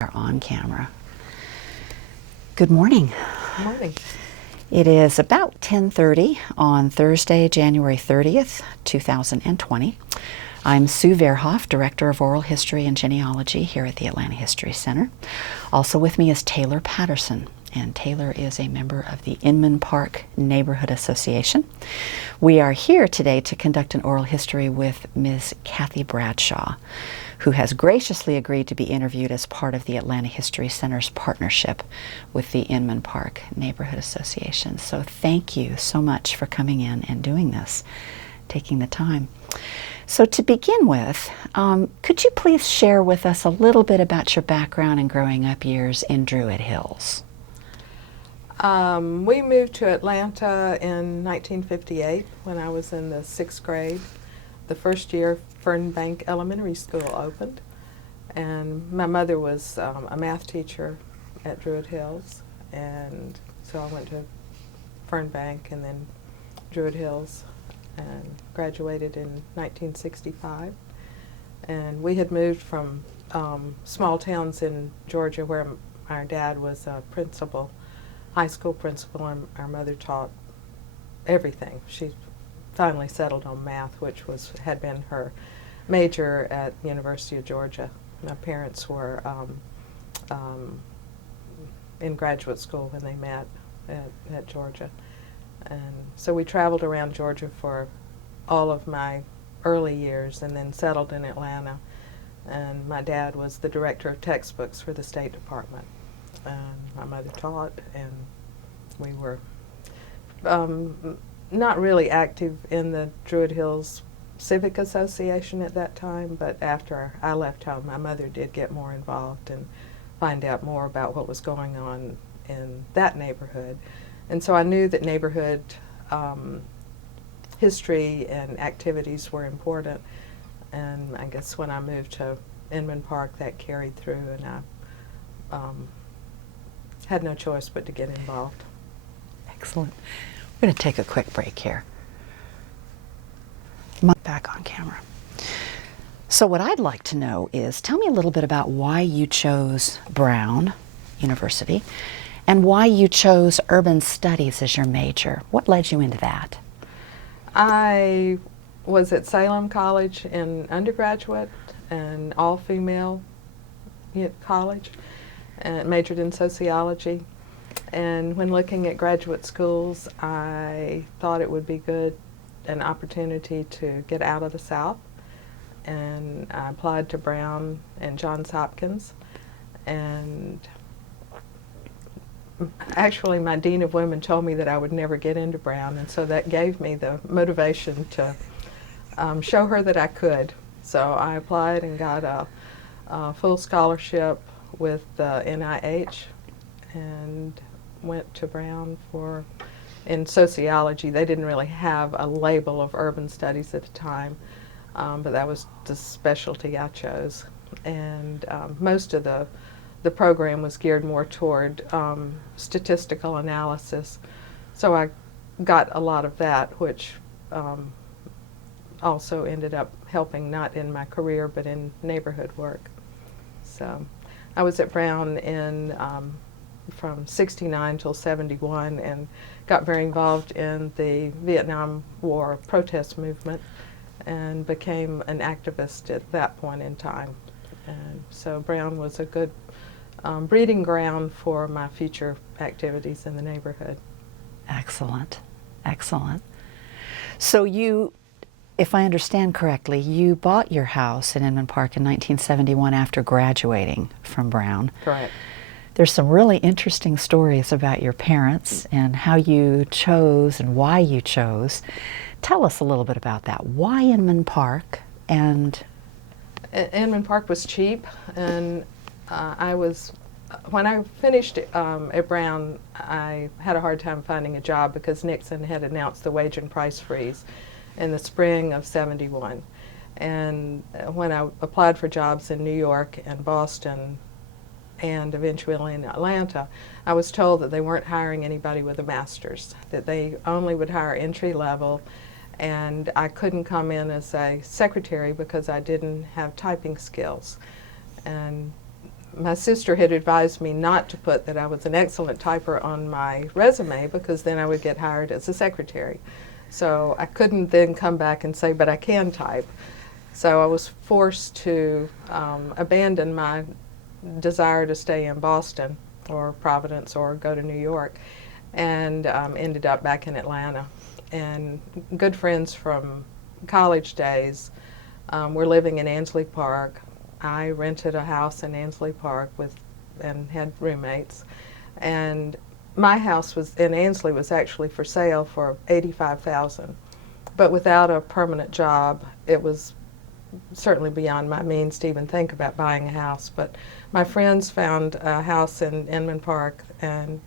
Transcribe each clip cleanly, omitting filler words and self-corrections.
Are on camera. Good morning. Good morning. It is about 10:30 on Thursday, January 30th, 2020. I'm Sue Verhoff, Director of Oral History and Genealogy here at the Atlanta History Center. Also with me is Taylor Patterson, and Taylor is a member of the Inman Park Neighborhood Association. We are here today to conduct an oral history with Ms. Cathy Bradshaw, who has graciously agreed to be interviewed as part of the Atlanta History Center's partnership with the Inman Park Neighborhood Association. So thank you so much for coming in and doing this, taking the time. So to begin with, could you please share with us a little bit about your background and growing up years in Druid Hills? We moved to Atlanta in 1958 when I was in the 6th grade. The first year Fernbank Elementary School opened, and my mother was a math teacher at Druid Hills, and so I went to Fernbank and then Druid Hills and graduated in 1965. And we had moved from small towns in Georgia where our dad was a principal, high school principal, and our mother taught everything. She finally settled on math, which had been her major at University of Georgia. My parents were in graduate school when they met at Georgia. And so we traveled around Georgia for all of my early years and then settled in Atlanta. And my dad was the director of textbooks for the State Department. And my mother taught, and we were not really active in the Druid Hills Civic Association at that time, but after I left home, my mother did get more involved and find out more about what was going on in that neighborhood. And so I knew that neighborhood history and activities were important, and I guess when I moved to Inman Park, that carried through, and I had no choice but to get involved. Excellent. We're going to take a quick break here. Back on camera. So what I'd like to know is, tell me a little bit about why you chose Brown University and why you chose urban studies as your major. What led you into that? I was at Salem College in undergraduate, an all-female college, and majored in sociology. And when looking at graduate schools, I thought it would be an opportunity to get out of the South. And I applied to Brown and Johns Hopkins. And actually, my Dean of Women told me that I would never get into Brown, and so that gave me the motivation to show her that I could. So I applied and got a full scholarship with the NIH and went to Brown in sociology. They didn't really have a label of urban studies at the time, but that was the specialty I chose. And most of the program was geared more toward statistical analysis. So I got a lot of that, which also ended up helping not in my career but in neighborhood work. So I was at Brown from 69 till 71 and got very involved in the Vietnam War protest movement and became an activist at that point in time. And so Brown was a good breeding ground for my future activities in the neighborhood. Excellent, excellent. So you, if I understand correctly, you bought your house in Inman Park in 1971 after graduating from Brown. Correct. There's some really interesting stories about your parents and how you chose and why you chose. Tell us a little bit about that. Why Inman Park? And Inman Park was cheap, and when I finished at Brown, I had a hard time finding a job because Nixon had announced the wage and price freeze in the spring of '71. And when I applied for jobs in New York and Boston and eventually in Atlanta, I was told that they weren't hiring anybody with a master's, that they only would hire entry level, and I couldn't come in as a secretary because I didn't have typing skills. And my sister had advised me not to put that I was an excellent typer on my resume because then I would get hired as a secretary. So I couldn't then come back and say, but I can type. So I was forced to abandon my desire to stay in Boston or Providence or go to New York, and ended up back in Atlanta. And good friends from college days were living in Ansley Park. I rented a house in Ansley Park and had roommates. And my house in Ansley was actually for sale for $85,000. But without a permanent job, it was certainly beyond my means to even think about buying a house. But my friends found a house in Inman Park and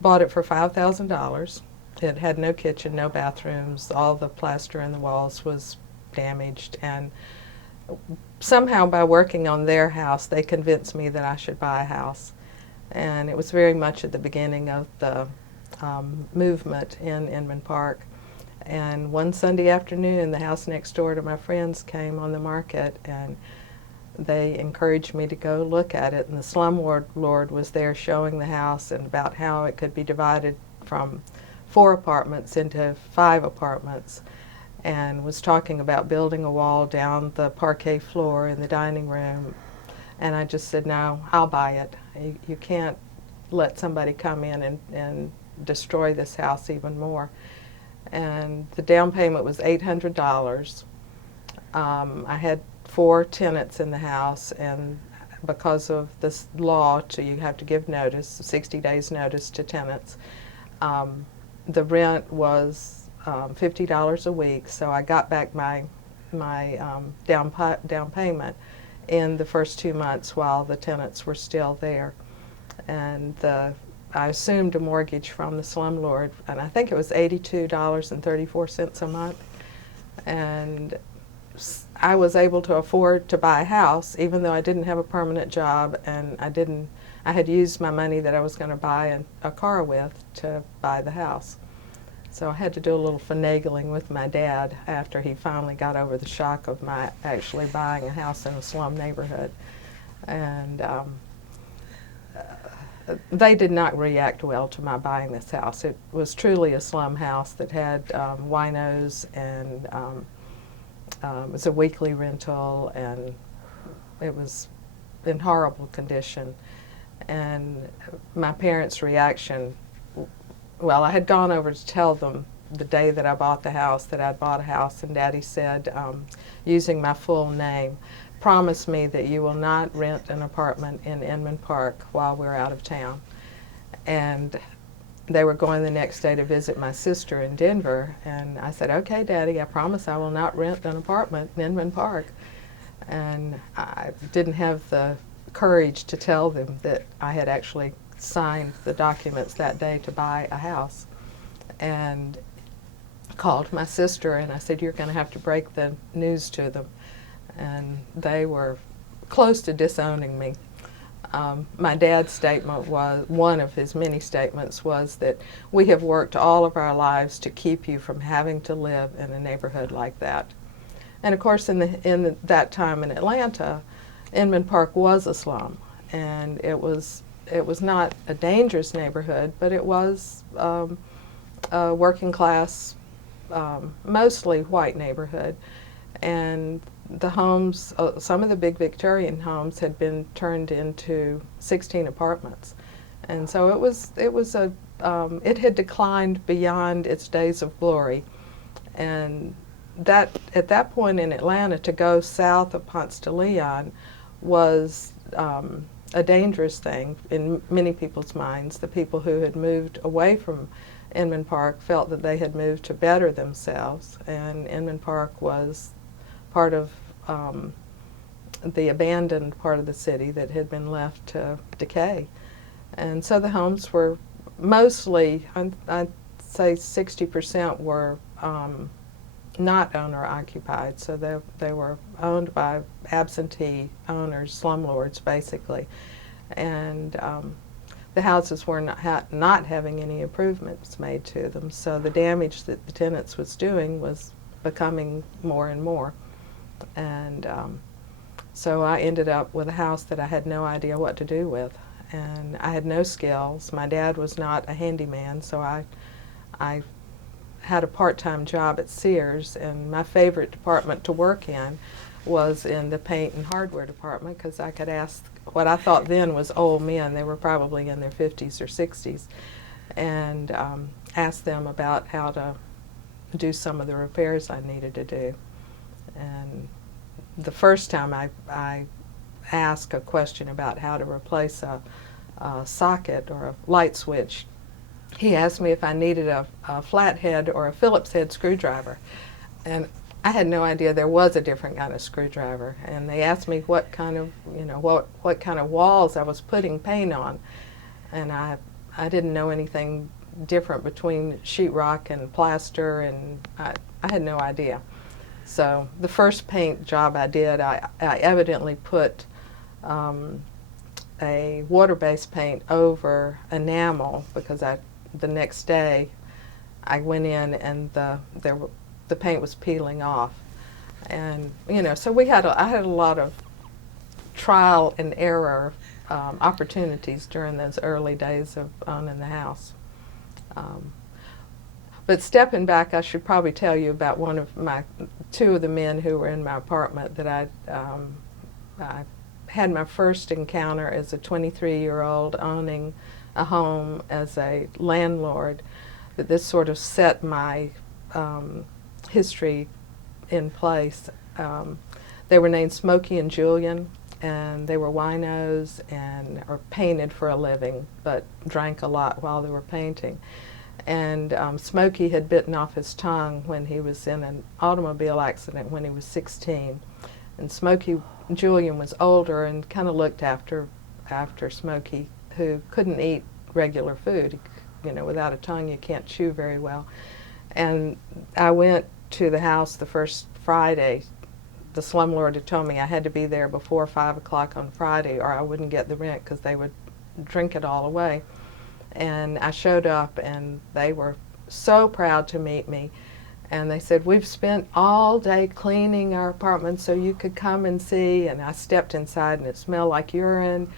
bought it for $5,000. It had no kitchen, no bathrooms. All the plaster in the walls was damaged. And somehow by working on their house, they convinced me that I should buy a house. And it was very much at the beginning of the movement in Inman Park. And one Sunday afternoon, the house next door to my friends came on the market, and they encouraged me to go look at it. And the slumlord was there showing the house and about how it could be divided from 4 apartments into 5 apartments, and was talking about building a wall down the parquet floor in the dining room. And I just said, no, I'll buy it. You can't let somebody come in and destroy this house even more. And the down payment was $800. I had 4 tenants in the house, and because of this law, you have to give notice, 60 days notice to tenants. The rent was $50 a week, so I got back my down payment in the first 2 months while the tenants were still there. And I assumed a mortgage from the slumlord, and I think it was $82.34 a month. And I was able to afford to buy a house, even though I didn't have a permanent job, and I had used my money that I was going to buy a car with to buy the house. So I had to do a little finagling with my dad after he finally got over the shock of my actually buying a house in a slum neighborhood. And they did not react well to my buying this house. It was truly a slum house that had winos, and it was a weekly rental, and it was in horrible condition. And my parents' reaction, well, I had gone over to tell them the day that I bought the house that I'd bought a house, and Daddy said, using my full name, promise me that you will not rent an apartment in Inman Park while we're out of town. And they were going the next day to visit my sister in Denver, and I said, okay, Daddy, I promise I will not rent an apartment in Inman Park. And I didn't have the courage to tell them that I had actually signed the documents that day to buy a house. And called my sister, and I said, you're going to have to break the news to them. And they were close to disowning me. My dad's statement was, one of his many statements was that we have worked all of our lives to keep you from having to live in a neighborhood like that. And of course, in that time in Atlanta, Inman Park was a slum, and it was not a dangerous neighborhood, but it was a working class, mostly white neighborhood. And the homes, some of the big Victorian homes had been turned into 16 apartments. And so it had declined beyond its days of glory. And at that point in Atlanta, to go south of Ponce de Leon was a dangerous thing in many people's minds. The people who had moved away from Inman Park felt that they had moved to better themselves, and Inman Park was part of the abandoned part of the city that had been left to decay. And so the homes were mostly, I'd say 60% were not owner-occupied, so they were owned by absentee owners, slumlords basically. And the houses were not having any improvements made to them, so the damage that the tenants was doing was becoming more and more. And So I ended up with a house that I had no idea what to do with, and I had no skills. My dad was not a handyman, so I had a part-time job at Sears, and my favorite department to work in was in the paint and hardware department, because I could ask what I thought then was old men. They were probably in their 50s or 60s, and ask them about how to do some of the repairs I needed to do. And the first time I asked a question about how to replace a socket or a light switch, he asked me if I needed a flathead or a Phillips head screwdriver. And I had no idea there was a different kind of screwdriver. And they asked me what kind of, what kind of walls I was putting paint on. And I didn't know anything different between sheetrock and plaster, and I had no idea. So the first paint job I did, I evidently put a water-based paint over enamel, because the next day I went in and the paint was peeling off. And so I had a lot of trial and error opportunities during those early days of owning the house. But stepping back, I should probably tell you about two of the men who were in my apartment that I had my first encounter as a 23-year-old owning a home as a landlord. That this sort of set my history in place. They were named Smokey and Julian, and they were winos or painted for a living, but drank a lot while they were painting. And Smokey had bitten off his tongue when he was in an automobile accident when he was 16. And Julian was older and kind of looked after Smokey, who couldn't eat regular food. Without a tongue you can't chew very well. And I went to the house the first Friday. The slumlord had told me I had to be there before 5 o'clock on Friday or I wouldn't get the rent, because they would drink it all away. And I showed up, and they were so proud to meet me. And they said, "We've spent all day cleaning our apartment so you could come and see." And I stepped inside, and it smelled like urine,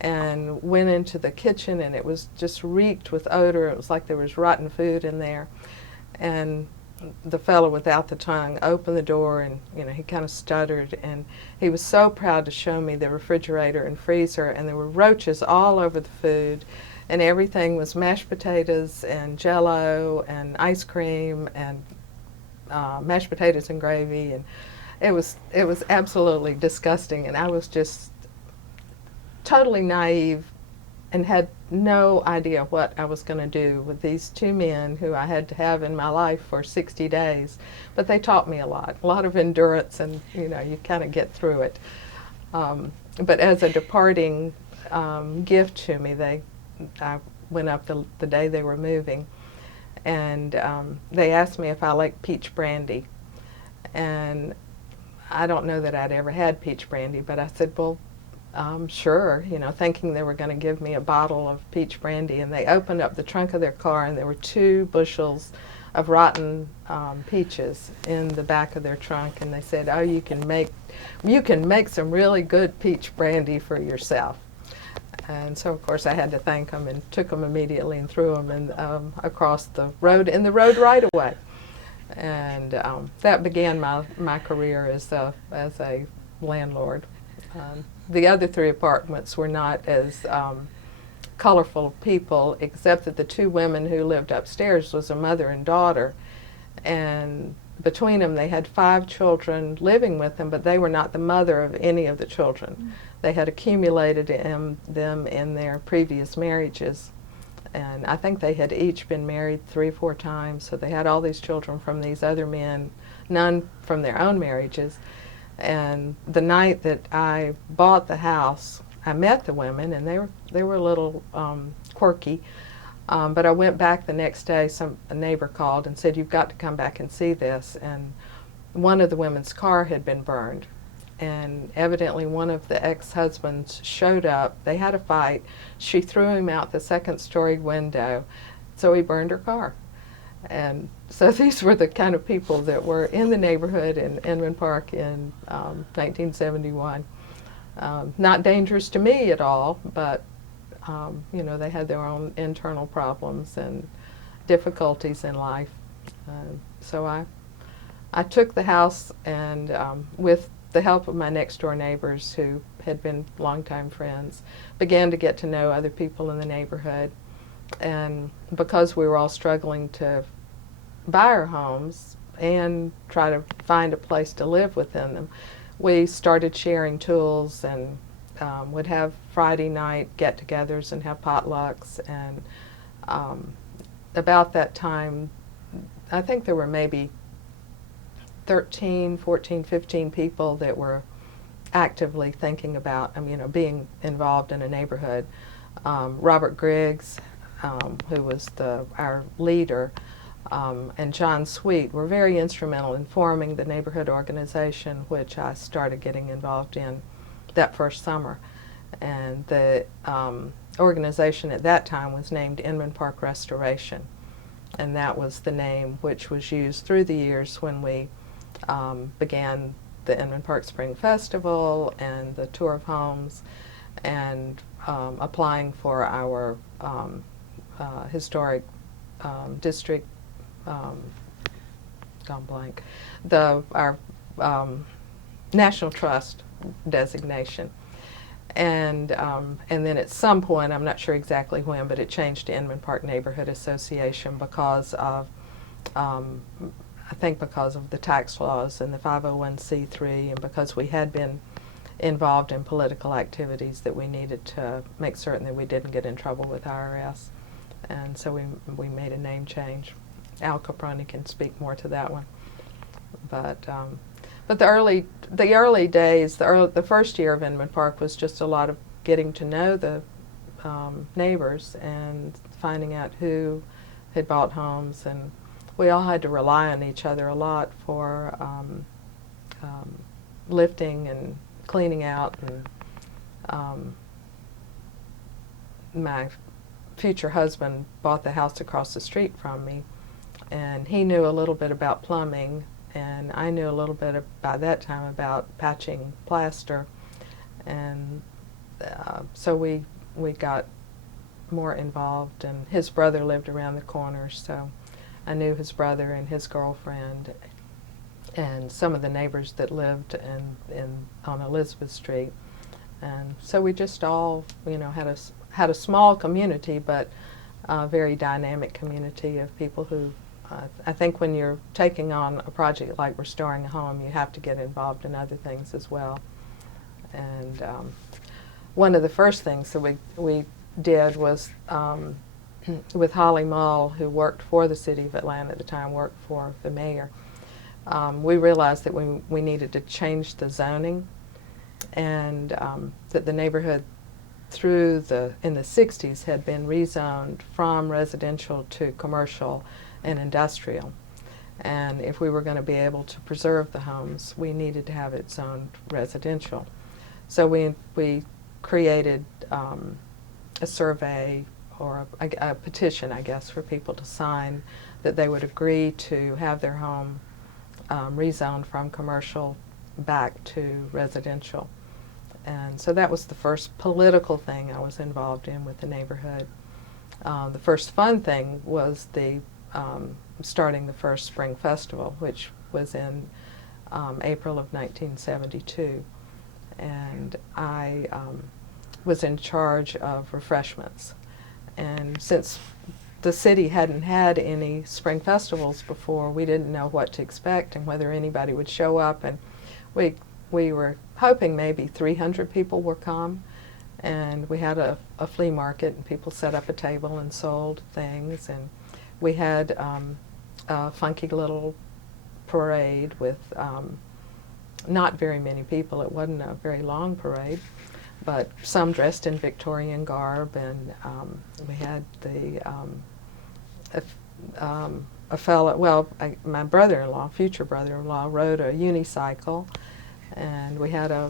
and went into the kitchen, and it was just reeked with odor. It was like there was rotten food in there. And the fellow without the tongue opened the door, and he kind of stuttered, and he was so proud to show me the refrigerator and freezer, and there were roaches all over the food. And everything was mashed potatoes and Jell-O and ice cream and mashed potatoes and gravy, and it was absolutely disgusting. And I was just totally naive and had no idea what I was going to do with these two men who I had to have in my life for 60 days. But they taught me a lot of endurance, and you kind of get through it. But as a departing gift to me, I went up the day they were moving, and they asked me if I liked peach brandy. And I don't know that I'd ever had peach brandy, but I said, well, sure, thinking they were going to give me a bottle of peach brandy. And they opened up the trunk of their car, and there were 2 bushels of rotten peaches in the back of their trunk. And they said, "Oh, you can make some really good peach brandy for yourself." And so, of course, I had to thank them and took them immediately and threw them across the road, in the road right away. And that began my career as a landlord. The other 3 apartments were not as colorful people, except that the 2 women who lived upstairs was a mother and daughter. And between them, they had 5 children living with them, but they were not the mother of any of the children. Mm. They had accumulated them in their previous marriages. And I think they had each been married 3 or 4 times, so they had all these children from these other men, none from their own marriages. And the night that I bought the house, I met the women, and they were a little quirky. But I went back the next day. A neighbor called and said, "You've got to come back and see this." And one of the women's car had been burned, and evidently one of the ex-husbands showed up. They had a fight. She threw him out the 2nd-story window, so he burned her car. And so these were the kind of people that were in the neighborhood in Inman Park in 1971. Not dangerous to me at all, but you know, they had their own internal problems and difficulties in life. So I took the house and with the help of my next door neighbors who had been longtime friends, began to get to know other people in the neighborhood. And because we were all struggling to buy our homes and try to find a place to live within them, we started sharing tools and would have Friday night get-togethers and have potlucks. And about that time, I think there were maybe 13, 14, 15 people that were actively thinking about, you know, being involved in a neighborhood. Robert Griggs, who was our leader, and John Sweet were very instrumental in forming the neighborhood organization, which I started getting involved in that first summer. And the organization at that time was named Inman Park Restoration, and that was the name which was used through the years when we began the Inman Park Spring Festival and the tour of homes, and applying for our historic district, gone blank, our National Trust designation. And then at some point, I'm not sure exactly when, but it changed to Inman Park Neighborhood Association because of, I think because of the tax laws and the 501c3, and because we had been involved in political activities that we needed to make certain that we didn't get in trouble with IRS. And so we made a name change. Al Caproni can speak more to that one. But the early days, the first year of Inman Park was just a lot of getting to know the neighbors and finding out who had bought homes, and we all had to rely on each other a lot for lifting and cleaning out. And my future husband bought the house across the street from me, and he knew a little bit about plumbing, and I knew a little bit by that time about patching plaster, and so we got more involved. And his brother lived around the corner, so I knew his brother and his girlfriend and some of the neighbors that lived on Elizabeth Street. And so we just all, you know, had a small community, but a very dynamic community of people who, I think when you're taking on a project like restoring a home, you have to get involved in other things as well. And one of the first things that we did was with Holly Mull, who worked for the City of Atlanta at the time, worked for the mayor, we realized that we needed to change the zoning, and that the neighborhood in the 60s had been rezoned from residential to commercial and industrial. And if we were going to be able to preserve the homes, we needed to have it zoned residential. So we created a survey, or a petition, I guess, for people to sign that they would agree to have their home rezoned from commercial back to residential. And so that was the first political thing I was involved in with the neighborhood. The first fun thing was starting the first Spring Festival, which was in April of 1972. And I was in charge of refreshments. And since the city hadn't had any spring festivals before, we didn't know what to expect and whether anybody would show up. And we were hoping maybe 300 people would come. And we had a flea market, and people set up a table and sold things. And we had a funky little parade with not very many people. It wasn't a very long parade, but some dressed in Victorian garb. And we had a fellow, my brother-in-law, future brother-in-law, rode a unicycle, and we had a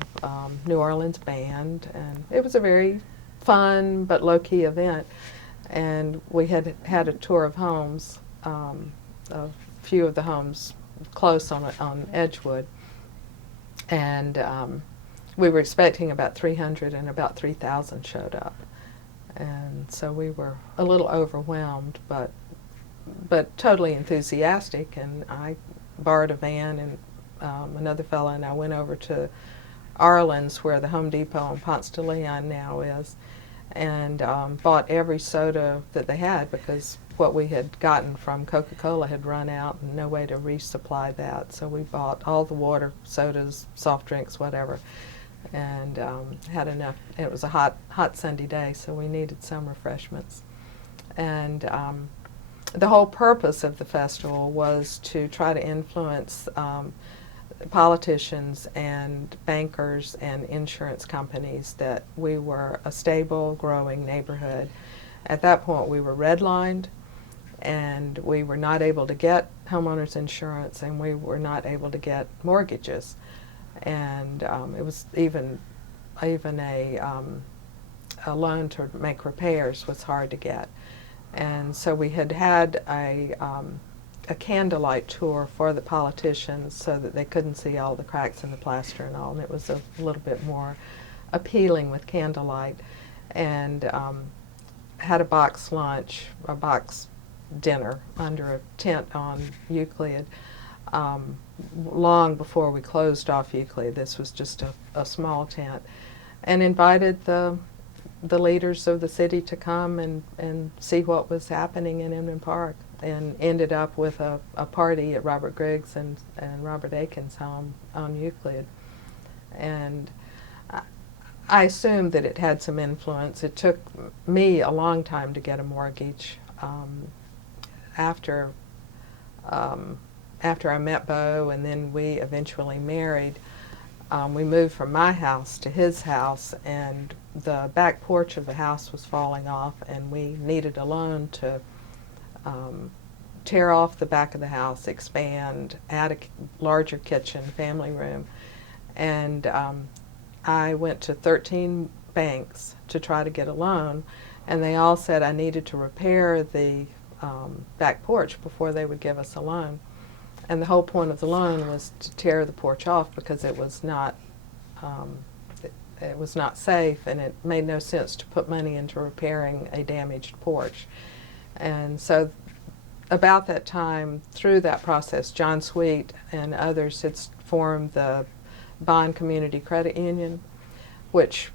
New Orleans band, and it was a very fun but low-key event. And we had a tour of homes, a few of the homes close on Edgewood, and we were expecting about 300, and about 3,000 showed up. And so we were a little overwhelmed, but totally enthusiastic. And I borrowed a van, and another fellow and I went over to Arlen's, where the Home Depot in Ponce de Leon now is, and bought every soda that they had, because what we had gotten from Coca-Cola had run out and no way to resupply that. So we bought all the water, sodas, soft drinks, whatever, and had enough. It was a hot Sunday day, so we needed some refreshments. And the whole purpose of the festival was to try to influence politicians and bankers and insurance companies that we were a stable, growing neighborhood. At that point, we were redlined, and we were not able to get homeowners insurance, and we were not able to get mortgages. And it was even a loan to make repairs was hard to get. And so we had a candlelight tour for the politicians so that they couldn't see all the cracks in the plaster and all, and it was a little bit more appealing with candlelight. And had a box lunch, a box dinner under a tent on Euclid, long before we closed off Euclid. This was just a small tent, and invited the leaders of the city to come and see what was happening in Inman Park, and ended up with a party at Robert Griggs and Robert Aiken's home on Euclid. And I assumed that it had some influence. It took me a long time to get a mortgage. After I met Beau, and then we eventually married, we moved from my house to his house, and the back porch of the house was falling off, and we needed a loan to tear off the back of the house, expand, add a larger kitchen, family room. And I went to 13 banks to try to get a loan, and they all said I needed to repair the back porch before they would give us a loan. And the whole point of the loan was to tear the porch off, because it was not safe, and it made no sense to put money into repairing a damaged porch. And so about that time, through that process, John Sweet and others had formed the Bond Community Credit Union, which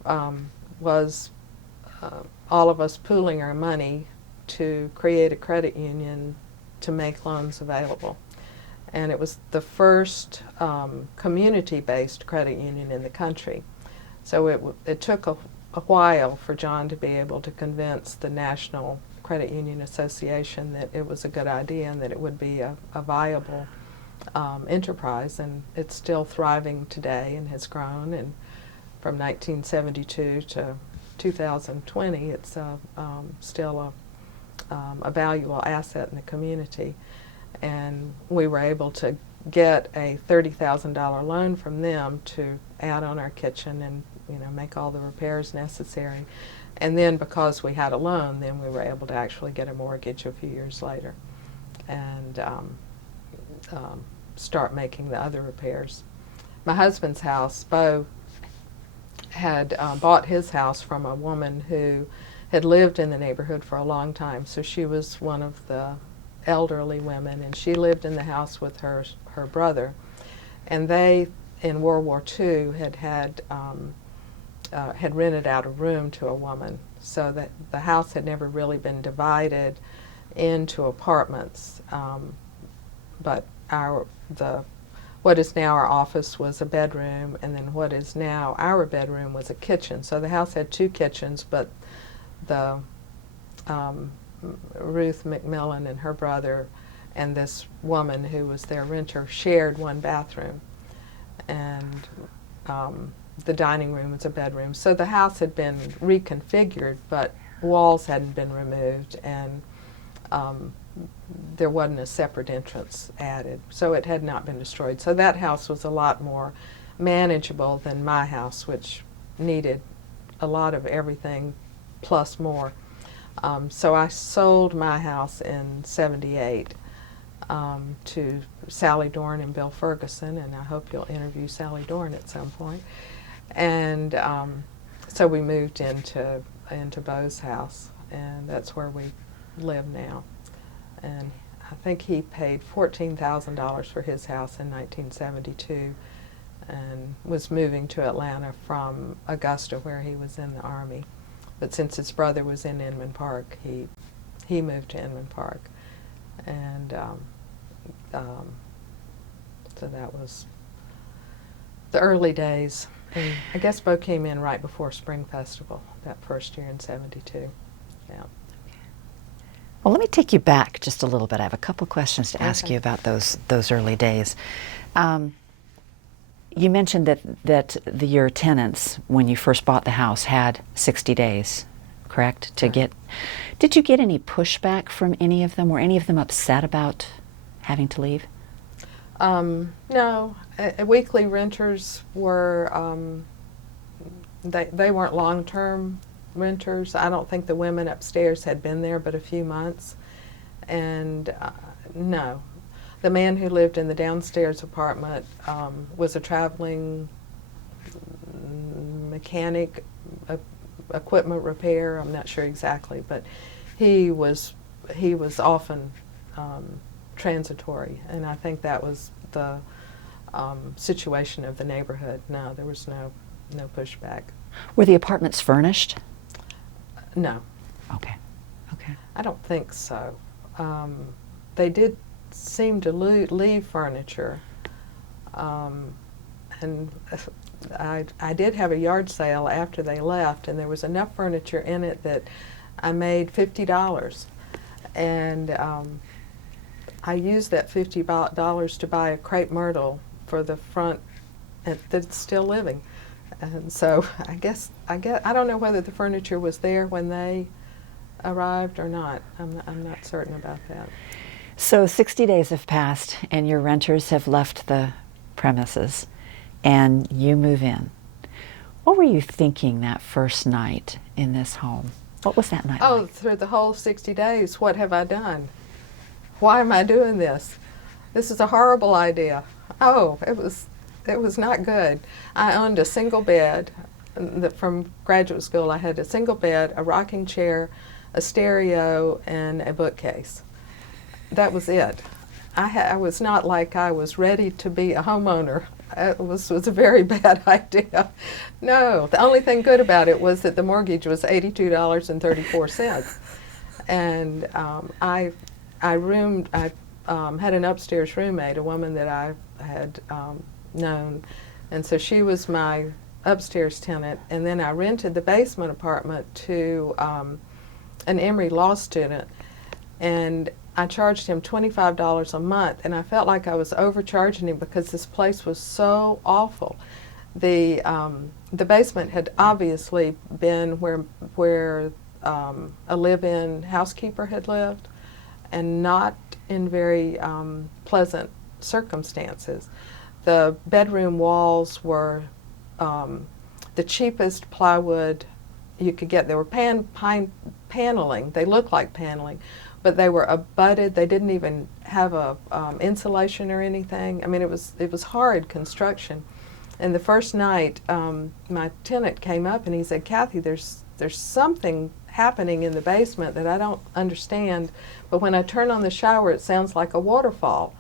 was all of us pooling our money to create a credit union to make loans available. And it was the first community-based credit union in the country. So it took a while for John to be able to convince the National Credit Union Association that it was a good idea and that it would be a viable enterprise. And it's still thriving today and has grown. And from 1972 to 2020, it's still a valuable asset in the community. And we were able to get a $30,000 loan from them to add on our kitchen and make all the repairs necessary. And then because we had a loan, then we were able to actually get a mortgage a few years later and start making the other repairs. My husband's house, Beau, had bought his house from a woman who had lived in the neighborhood for a long time. So she was one of the elderly women, and she lived in the house with her brother. And they, in World War II, had rented out a room to a woman, so that the house had never really been divided into apartments. But what is now our office was a bedroom, and then what is now our bedroom was a kitchen. So the house had two kitchens, but the Ruth McMillan and her brother and this woman who was their renter shared one bathroom, and the dining room was a bedroom. So the house had been reconfigured, but walls hadn't been removed, and there wasn't a separate entrance added. So it had not been destroyed. So that house was a lot more manageable than my house, which needed a lot of everything plus more. So I sold my house in '78 to Sally Dorn and Bill Ferguson, and I hope you'll interview Sally Dorn at some point. And so we moved into Beau's house, and that's where we live now. And I think he paid $14,000 for his house in 1972 and was moving to Atlanta from Augusta, where he was in the Army. But since his brother was in Inman Park, he moved to Inman Park. And so that was the early days. And I guess Beau came in right before Spring Festival, that first year in '72. Yeah. Well, let me take you back just a little bit. I have a couple questions to ask you about those early days. You mentioned that your tenants, when you first bought the house, had 60 days, correct? To get. Did you get any pushback from any of them? Were any of them upset about having to leave? No. Weekly renters were, they weren't long-term renters. I don't think the women upstairs had been there but a few months. And no. The man who lived in the downstairs apartment was a traveling mechanic, equipment repair, I'm not sure exactly, but he was often transitory, and I think that was the situation of the neighborhood. No, there was no pushback. Were the apartments furnished? No. Okay. Okay. I don't think so. They did seem to leave furniture, and I did have a yard sale after they left, and there was enough furniture in it that I made $50, and I used that $50 to buy a crepe myrtle for the front that's still living. And so I don't know whether the furniture was there when they arrived or not. I'm not certain about that. So 60 days have passed and your renters have left the premises and you move in. What were you thinking that first night in this home? What was that night like? Through the whole 60 days, what have I done? Why am I doing this? This is a horrible idea. It was not good. I owned a single bed. From graduate school, I had a single bed, a rocking chair, a stereo, and a bookcase. That was it. I was not like I was ready to be a homeowner. It was a very bad idea. No, the only thing good about it was that the mortgage was $82.34. And I had an upstairs roommate, a woman that I had known, and so she was my upstairs tenant. And then I rented the basement apartment to an Emory law student, and I charged him $25 a month, and I felt like I was overcharging him because this place was so awful. The basement had obviously been where a live-in housekeeper had lived, and not in very pleasant circumstances. The bedroom walls were the cheapest plywood you could get. They were paneling. They looked like paneling, but they were abutted. They didn't even have a insulation or anything. I mean, it was hard construction. And the first night, my tenant came up and he said, "Cathy, there's something happening in the basement that I don't understand, but when I turn on the shower, it sounds like a waterfall."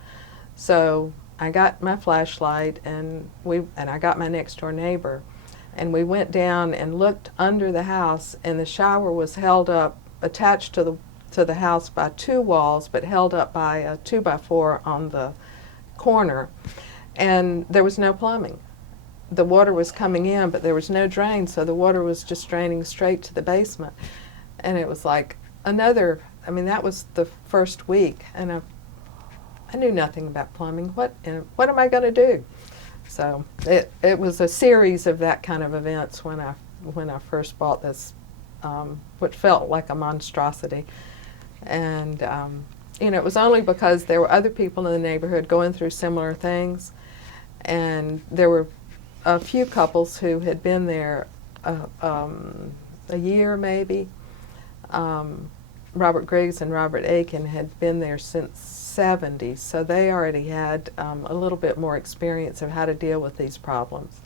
So I got my flashlight and I got my next door neighbor, and we went down and looked under the house, and the shower was held up, attached to the house by two walls, but held up by a 2x4 on the corner, and there was no plumbing. The water was coming in, but there was no drain, so the water was just draining straight to the basement. And it was like that was the first week, and I knew nothing about plumbing. What am I going to do? So it was a series of that kind of events when I first bought this, what felt like a monstrosity. And it was only because there were other people in the neighborhood going through similar things, and there were a few couples who had been there a year maybe. Robert Griggs and Robert Aiken had been there since '70, so they already had a little bit more experience of how to deal with these problems.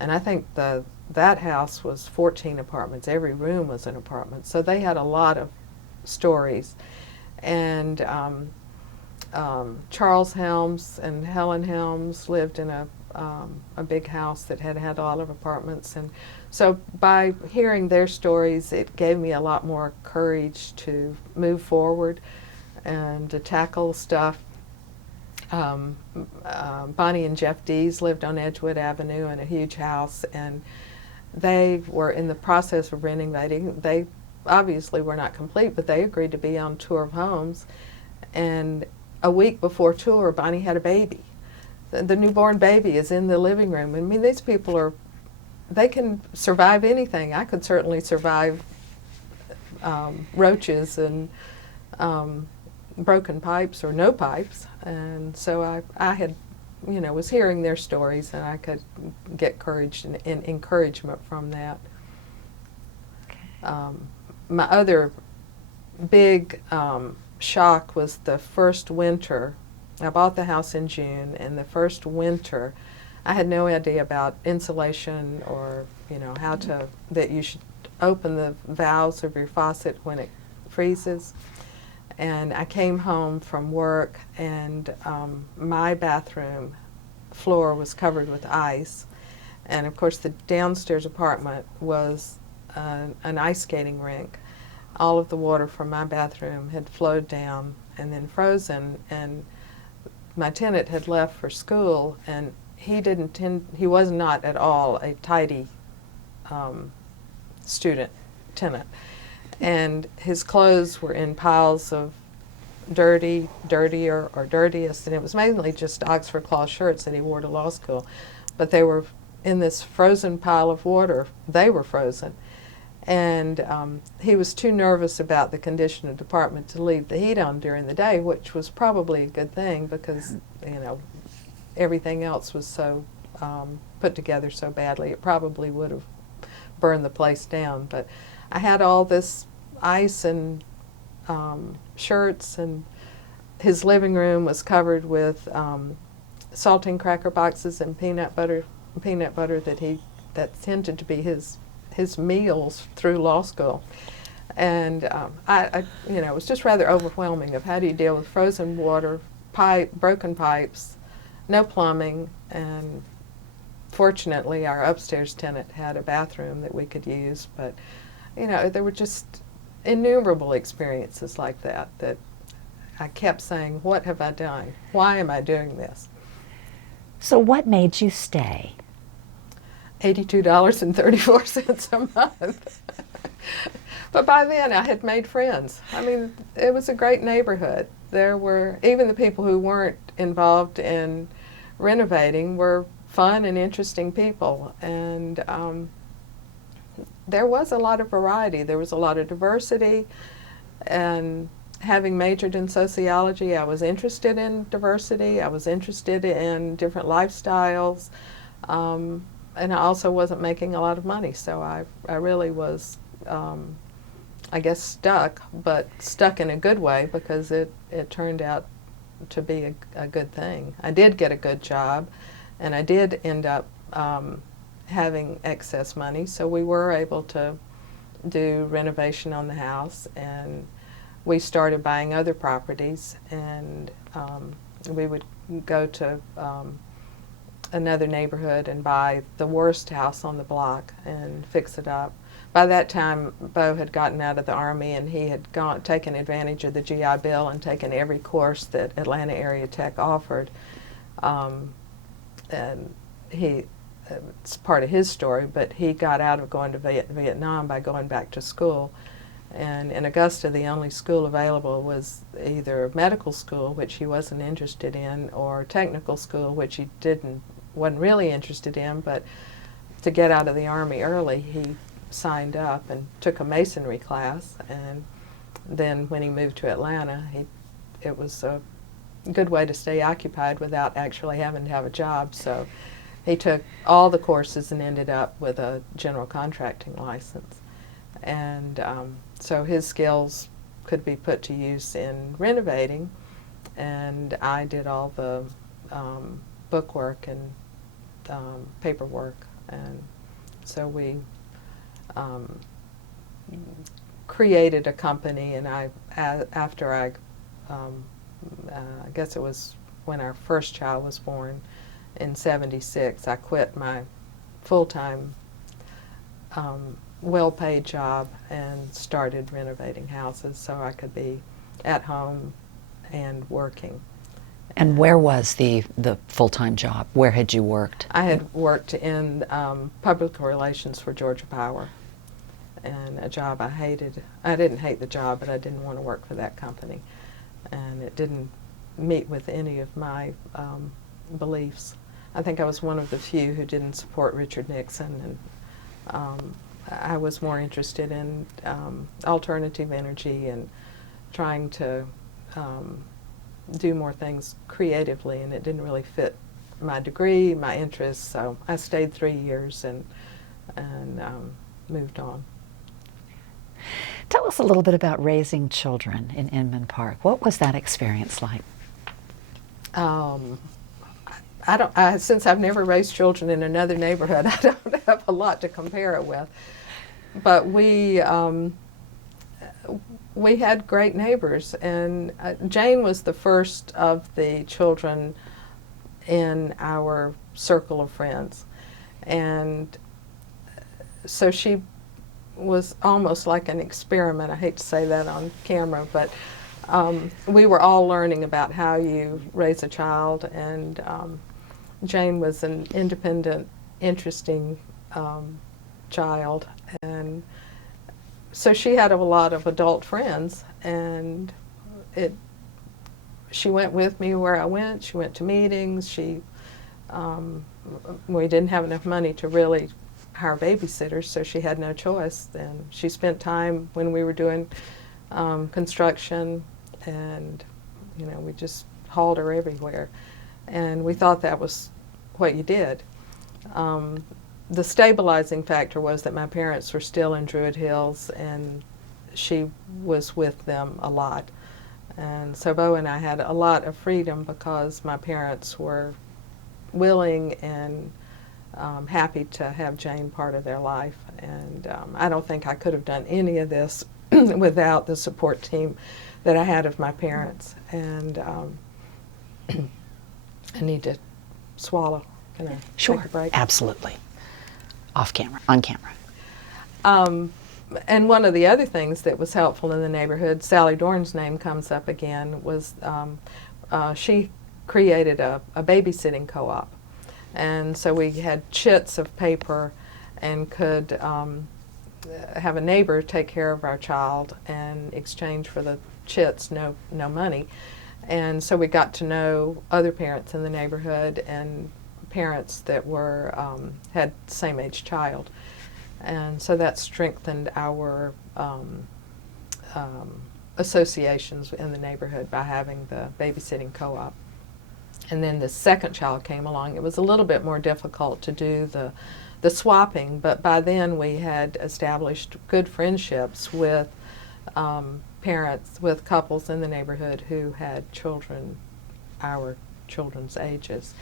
And I think that house was 14 apartments. Every room was an apartment. So they had a lot of stories. And Charles Helms and Helen Helms lived in a big house that had a lot of apartments. And so by hearing their stories, it gave me a lot more courage to move forward and to tackle stuff. Bonnie and Jeff Dees lived on Edgewood Avenue in a huge house, and they were in the process of renovating. They obviously were not complete, but they agreed to be on tour of homes. And a week before tour, Bonnie had a baby. The newborn baby is in the living room. I mean, these people they can survive anything. I could certainly survive roaches and broken pipes or no pipes. And so I had, was hearing their stories, and I could get courage and encouragement from that. Okay. My other big shock was the first winter. I bought the house in June, and the first winter, I had no idea about insulation or, that you should open the valves of your faucet when it freezes. And I came home from work, and my bathroom floor was covered with ice. And of course, the downstairs apartment was an ice skating rink. All of the water from my bathroom had flowed down and then frozen, and my tenant had left for school, and he was not at all a tidy tenant. And his clothes were in piles of dirtier, or dirtiest, and it was mainly just Oxford cloth shirts that he wore to law school. But they were in this frozen pile of water. They were frozen. And he was too nervous about the condition of the apartment to leave the heat on during the day, which was probably a good thing because, everything else was so put together so badly. It probably would have burned the place down. But I had all this ice and shirts, and his living room was covered with saltine cracker boxes and peanut butter that tended to be his meals through law school. And it was just rather overwhelming of how do you deal with frozen water, broken pipes, no plumbing, and fortunately our upstairs tenant had a bathroom that we could use. But there were just innumerable experiences like that I kept saying, what have I done? Why am I doing this? So what made you stay? $82.34 a month. But by then I had made friends. I mean, it was a great neighborhood. There were, even the people who weren't involved in renovating were fun and interesting people. And there was a lot of variety. There was a lot of diversity. And having majored in sociology, I was interested in diversity. I was interested in different lifestyles. And I also wasn't making a lot of money, so I really was, I guess, stuck, but stuck in a good way because it turned out to be a good thing. I did get a good job, and I did end up having excess money, so we were able to do renovation on the house, and we started buying other properties, and we would go to another neighborhood and buy the worst house on the block and fix it up. By that time, Bo had gotten out of the Army, and he had taken advantage of the GI Bill and taken every course that Atlanta Area Tech offered. And it's part of his story, but he got out of going to Vietnam by going back to school. And in Augusta, the only school available was either medical school, which he wasn't interested in, or technical school, which he wasn't really interested in. But to get out of the Army early, he signed up and took a masonry class. And then when he moved to Atlanta, it was a good way to stay occupied without actually having to have a job. So he took all the courses and ended up with a general contracting license. And so his skills could be put to use in renovating, and I did all the bookwork and paperwork And so we created a company, and after I guess it was when our first child was born in '76, I quit my full-time well-paid job and started renovating houses so I could be at home and working. And where was the full-time job? Where had you worked? I had worked in public relations for Georgia Power, and a job I hated. I didn't hate the job, but I didn't want to work for that company, and it didn't meet with any of my beliefs. I think I was one of the few who didn't support Richard Nixon, and I was more interested in alternative energy and trying to do more things creatively, and it didn't really fit my degree, my interests, so I stayed 3 years and moved on. Tell us a little bit about raising children in Inman Park. What was that experience like? Since I've never raised children in another neighborhood, I don't have a lot to compare it with. But we had great neighbors, and Jane was the first of the children in our circle of friends. And so she was almost like an experiment. I hate to say that on camera, but we were all learning about how you raise a child, and Jane was an independent, interesting child, and so she had a lot of adult friends, and she went with me where I went. She went to meetings. We didn't have enough money to really hire babysitters, so she had no choice. And she spent time when we were doing construction, and we just hauled her everywhere. And we thought that was what you did. The stabilizing factor was that my parents were still in Druid Hills, and she was with them a lot. And so Bo and I had a lot of freedom because my parents were willing and happy to have Jane part of their life. And I don't think I could have done any of this without the support team that I had of my parents. And I need to swallow. Can I take a break? Absolutely. Off camera, on camera. And one of the other things that was helpful in the neighborhood, Sally Dorn's name comes up again, was she created a babysitting co-op. And so we had chits of paper and could have a neighbor take care of our child and exchange for the chits no money. And so we got to know other parents in the neighborhood and parents that were had the same age child. And so that strengthened our associations in the neighborhood by having the babysitting co-op. And then the second child came along. It was a little bit more difficult to do the swapping, but by then we had established good friendships with parents, with couples in the neighborhood who had children our children's ages.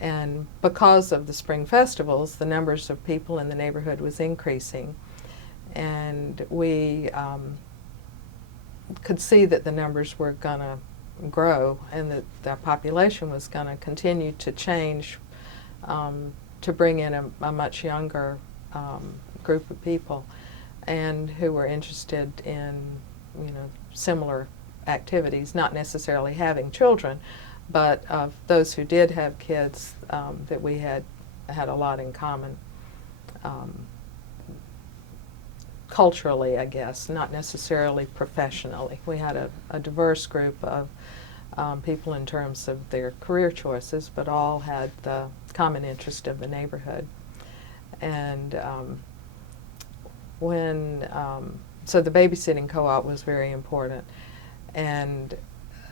And because of the spring festivals, the numbers of people in the neighborhood was increasing. And we could see that the numbers were going to grow and that the population was going to continue to change to bring in a much younger group of people and who were interested in, similar activities, not necessarily having children, but of those who did have kids, that we had a lot in common. Culturally, I guess, not necessarily professionally. We had a diverse group of people in terms of their career choices, but all had the common interest of the neighborhood. And so the babysitting co-op was very important. And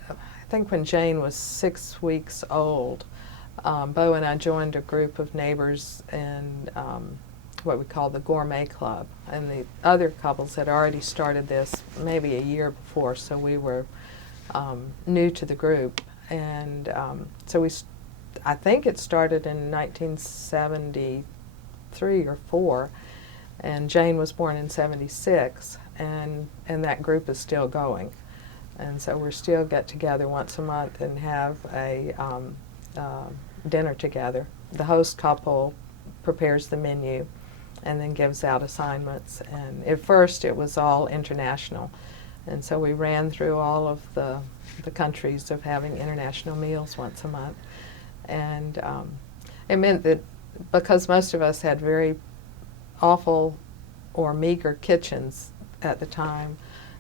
I think when Jane was 6 weeks old, Bo and I joined a group of neighbors in what we call the Gourmet Club. And the other couples had already started this maybe a year before, so we were new to the group. And so I think it started in 1972 3 or 4, and Jane was born in 76, and that group is still going. And so we still get together once a month and have a dinner together. The host couple prepares the menu and then gives out assignments. And at first it was all international. And so we ran through all of the countries of having international meals once a month. And it meant that because most of us had very awful or meager kitchens at the time,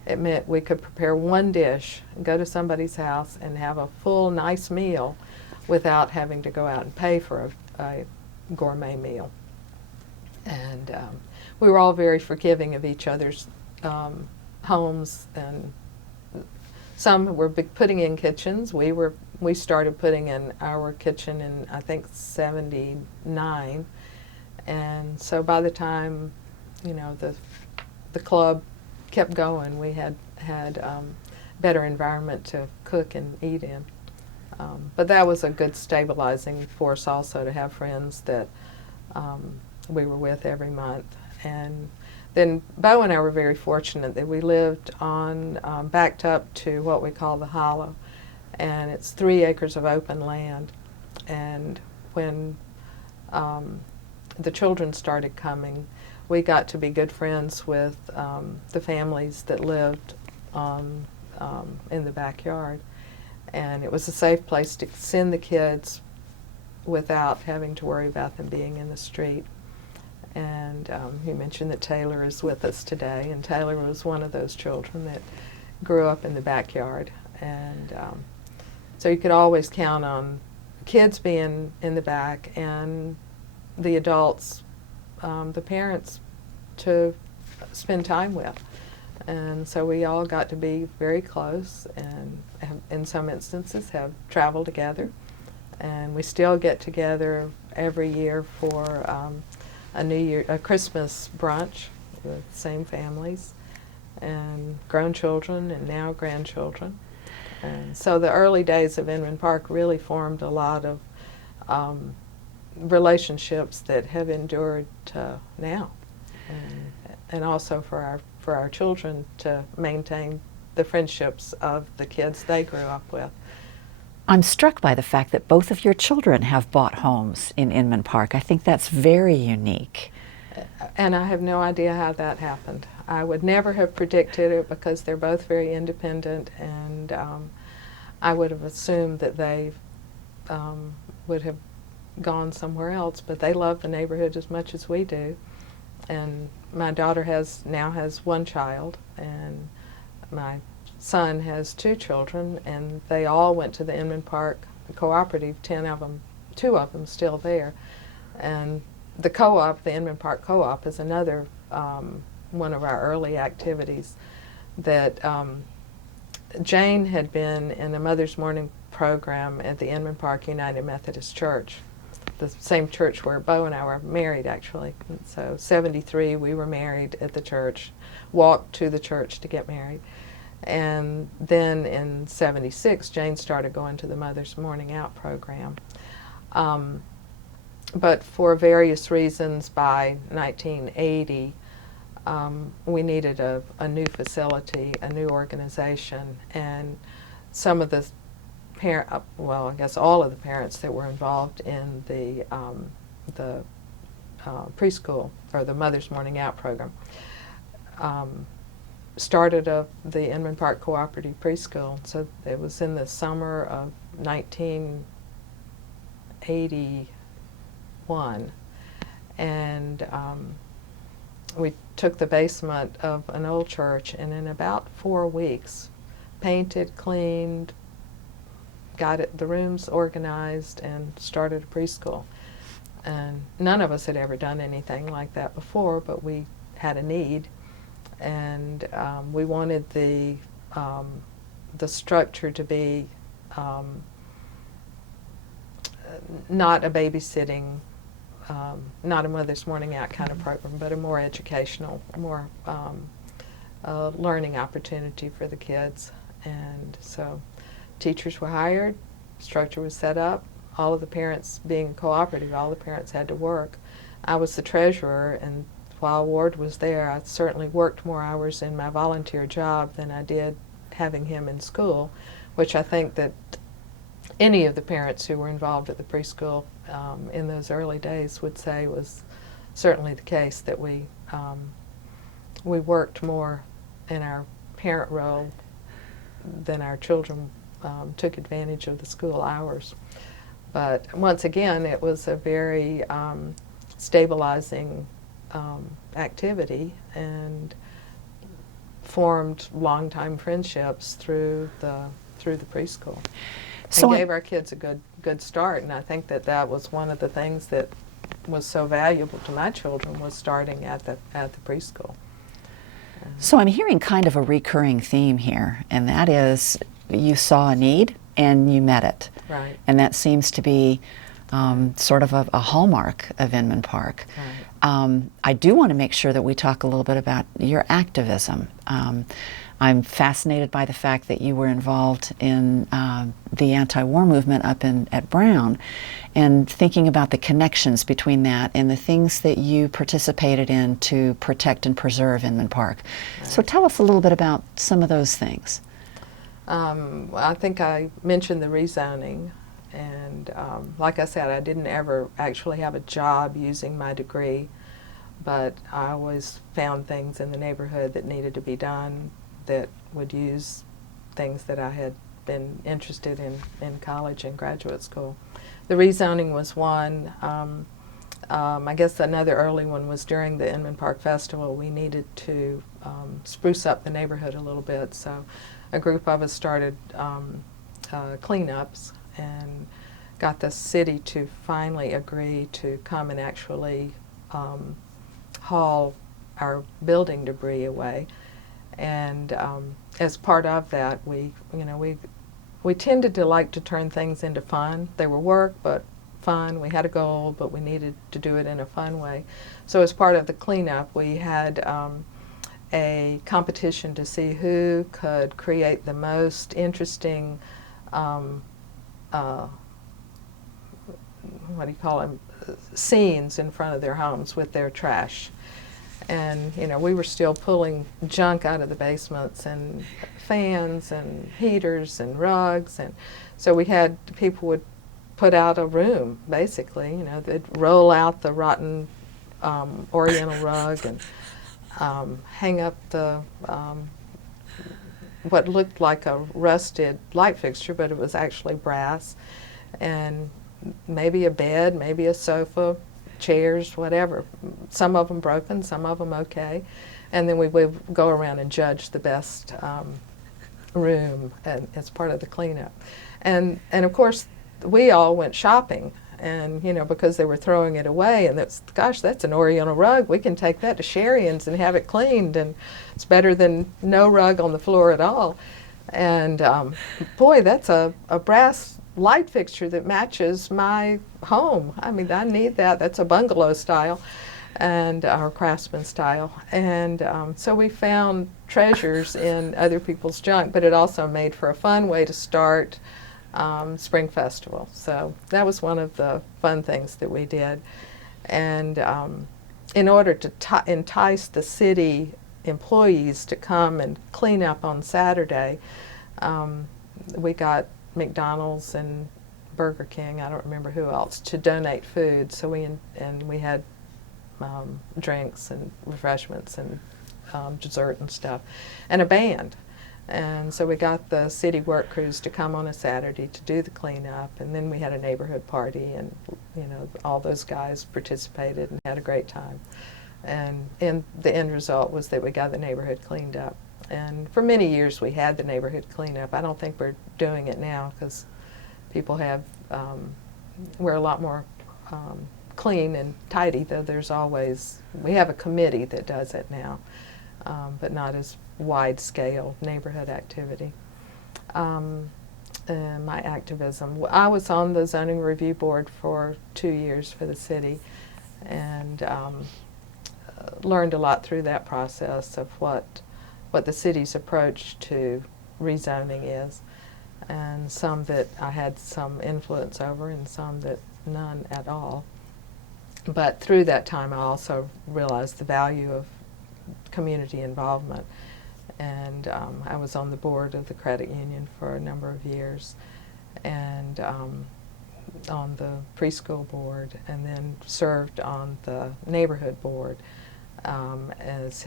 it meant we could prepare one dish, go to somebody's house, and have a full, nice meal without having to go out and pay for a gourmet meal. And we were all very forgiving of each other's homes, and some were putting in kitchens. We started putting in our kitchen in, I think, 79, and so by the time, you know, the club kept going, we had better environment to cook and eat in. But that was a good stabilizing force also, to have friends that we were with every month. And then Bo and I were very fortunate that we lived on, backed up to what we call the Hollow, and it's 3 acres of open land. And when the children started coming, we got to be good friends with the families that lived in the backyard. And it was a safe place to send the kids without having to worry about them being in the street. And you mentioned that Taylor is with us today, and Taylor was one of those children that grew up in the backyard. And so you could always count on kids being in the back and the adults, the parents, to spend time with. And so we all got to be very close, and in some instances have traveled together. And we still get together every year for a Christmas brunch with same families and grown children and now grandchildren. And so the early days of Inman Park really formed a lot of relationships that have endured to now, and also for our children to maintain the friendships of the kids they grew up with. I'm struck by the fact that both of your children have bought homes in Inman Park. I think that's very unique. And I have no idea how that happened. I would never have predicted it, because they're both very independent, and I would have assumed that they would have gone somewhere else, but they love the neighborhood as much as we do. And my daughter now has 1 child, and my son has 2 children, and they all went to the Inman Park Cooperative, 10 of them, 2 of them still there. And the co-op, the Inman Park Co-op, is another one of our early activities that Jane had been in a Mother's Morning program at the Inman Park United Methodist Church, the same church where Bo and I were married, actually. And so 73 we were married at the church, walked to the church to get married. And then in 76 Jane started going to the Mother's Morning Out program. But for various reasons, by 1980 we needed a new facility, a new organization, and some of the well, I guess all of the parents that were involved in the preschool, or the Mother's Morning Out program, started the Inman Park Cooperative Preschool. So it was in the summer of 1981, and we took the basement of an old church, and in about 4 weeks painted, cleaned, got the rooms organized, and started a preschool. And none of us had ever done anything like that before, but we had a need, and we wanted the structure to be not a babysitting, not a Mother's Morning Out kind of program, but a more educational, more learning opportunity for the kids. And so teachers were hired, structure was set up, all of the parents, being cooperative, all the parents had to work, I was the treasurer, and while Ward was there, I certainly worked more hours in my volunteer job than I did having him in school, which I think that any of the parents who were involved at the preschool in those early days would say was certainly the case, that we worked more in our parent role than our children took advantage of the school hours. But once again, it was a very stabilizing activity, and formed long-time friendships through the preschool. So And gave our kids a good start, and I think that was one of the things that was so valuable to my children, was starting at the preschool. So I'm hearing kind of a recurring theme here, and that is you saw a need and you met it. Right. And that seems to be sort of a hallmark of Inman Park. Right. I do want to make sure that we talk a little bit about your activism. I'm fascinated by the fact that you were involved in the anti-war movement up at Brown, and thinking about the connections between that and the things that you participated in to protect and preserve Inman Park. Right. So tell us a little bit about some of those things. I think I mentioned the rezoning, and like I said, I didn't ever actually have a job using my degree, but I always found things in the neighborhood that needed to be done, that would use things that I had been interested in college and graduate school. The rezoning was one. I guess another early one was during the Inman Park Festival. We needed to spruce up the neighborhood a little bit, so a group of us started cleanups and got the city to finally agree to come and actually haul our building debris away. And as part of that, we tended to like to turn things into fun. They were work, but fun. We had a goal, but we needed to do it in a fun way. So as part of the cleanup, we had a competition to see who could create the most interesting, what do you call them, scenes in front of their homes with their trash. And we were still pulling junk out of the basements, and fans and heaters and rugs, and so we had people would put out a room, basically. They'd roll out the rotten Oriental rug and hang up the what looked like a rusted light fixture, but it was actually brass, and maybe a bed, maybe a sofa, chairs, whatever. Some of them broken, some of them okay. And then we would go around and judge the best room as part of the cleanup. And of course, we all went shopping, and because they were throwing it away, and that's an Oriental rug. We can take that to Sherrian's and have it cleaned, and it's better than no rug on the floor at all. And boy, that's a brass light fixture that matches my home. I mean, I need that. That's a bungalow style, and our craftsman style. And so we found treasures in other people's junk, but it also made for a fun way to start Spring Festival. So that was one of the fun things that we did. And in order to entice the city employees to come and clean up on Saturday, we got McDonald's and Burger King, I don't remember who else, to donate food. So we had drinks and refreshments and dessert and stuff, and a band. And so we got the city work crews to come on a Saturday to do the cleanup, and then we had a neighborhood party, and all those guys participated and had a great time. And the end result was that we got the neighborhood cleaned up. And for many years we had the neighborhood cleanup. I don't think we're doing it now, because people we're a lot more clean and tidy, though we have a committee that does it now, but not as wide scale neighborhood activity. My activism. I was on the zoning review board for 2 years for the city, and learned a lot through that process of what the city's approach to rezoning is, and some that I had some influence over and some that none at all. But through that time, I also realized the value of community involvement. And I was on the board of the credit union for a number of years, and on the preschool board, and then served on the neighborhood board as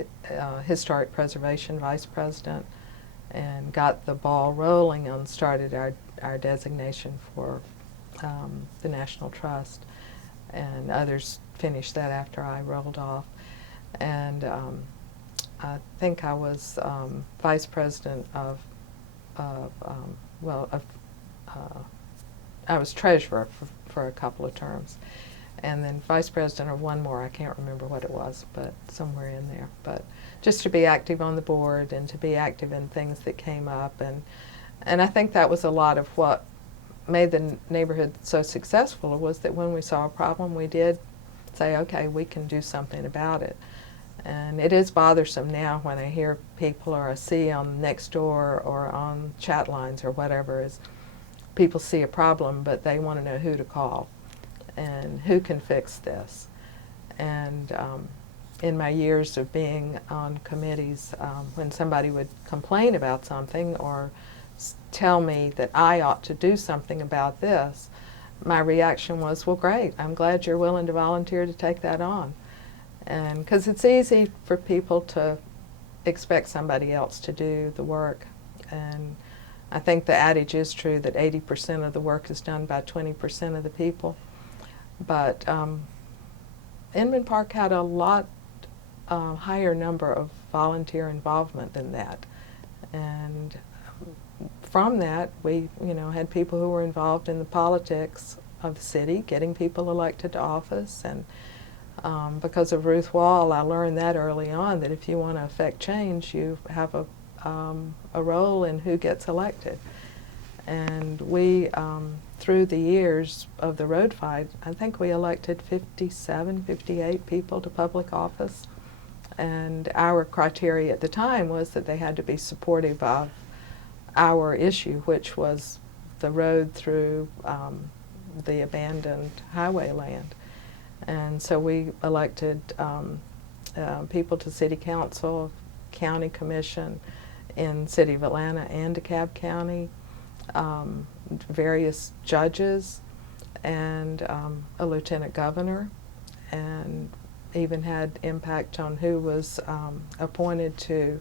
historic preservation vice president, and got the ball rolling and started our designation for the National Trust. And others finished that after I rolled off. And I think I was vice president of I was treasurer for a couple of terms, and then vice president of one more. I can't remember what it was, but somewhere in there. But just to be active on the board and to be active in things that came up, and I think that was a lot of what made the neighborhood so successful, was that when we saw a problem, we did say, okay, we can do something about it. And it is bothersome now when I hear people, or I see on Nextdoor or on chat lines or whatever, is people see a problem, but they want to know who to call and who can fix this. And in my years of being on committees, when somebody would complain about something or tell me that I ought to do something about this, my reaction was, well, great, I'm glad you're willing to volunteer to take that on. And because it's easy for people to expect somebody else to do the work. And I think the adage is true that 80% of the work is done by 20% of the people. But Inman Park had a lot higher number of volunteer involvement than that. And from that, we had people who were involved in the politics of the city, getting people elected to office. And because of Ruth Wall, I learned that early on, that if you want to affect change, you have a role in who gets elected. And we, through the years of the road fight, I think we elected 57, 58 people to public office. And our criteria at the time was that they had to be supportive of our issue, which was the road through the abandoned highway land. And so we elected people to city council, county commission in City of Atlanta and DeKalb County, various judges, and a lieutenant governor, and even had impact on who was appointed to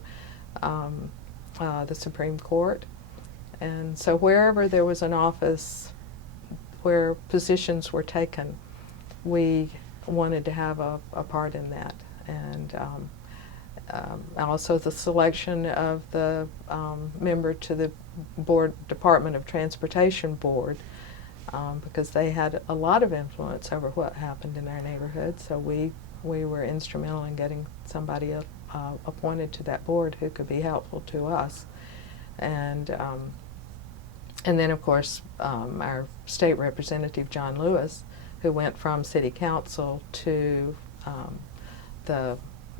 the Supreme Court. And so wherever there was an office where positions were taken, we wanted to have a part in that. And also the selection of the member to the Department of Transportation Board, because they had a lot of influence over what happened in our neighborhood. So we were instrumental in getting somebody appointed to that board who could be helpful to us. And then, of course, our state representative, John Lewis, who went from city council to the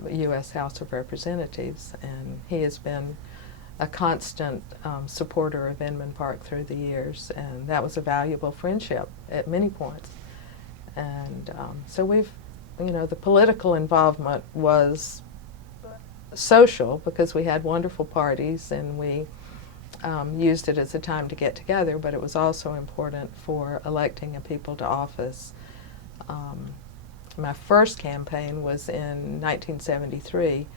U.S. House of Representatives. And he has been a constant supporter of Inman Park through the years. And that was a valuable friendship at many points. And so we've, the political involvement was social, because we had wonderful parties and we used it as a time to get together, but it was also important for electing people to office. My first campaign was in 1973,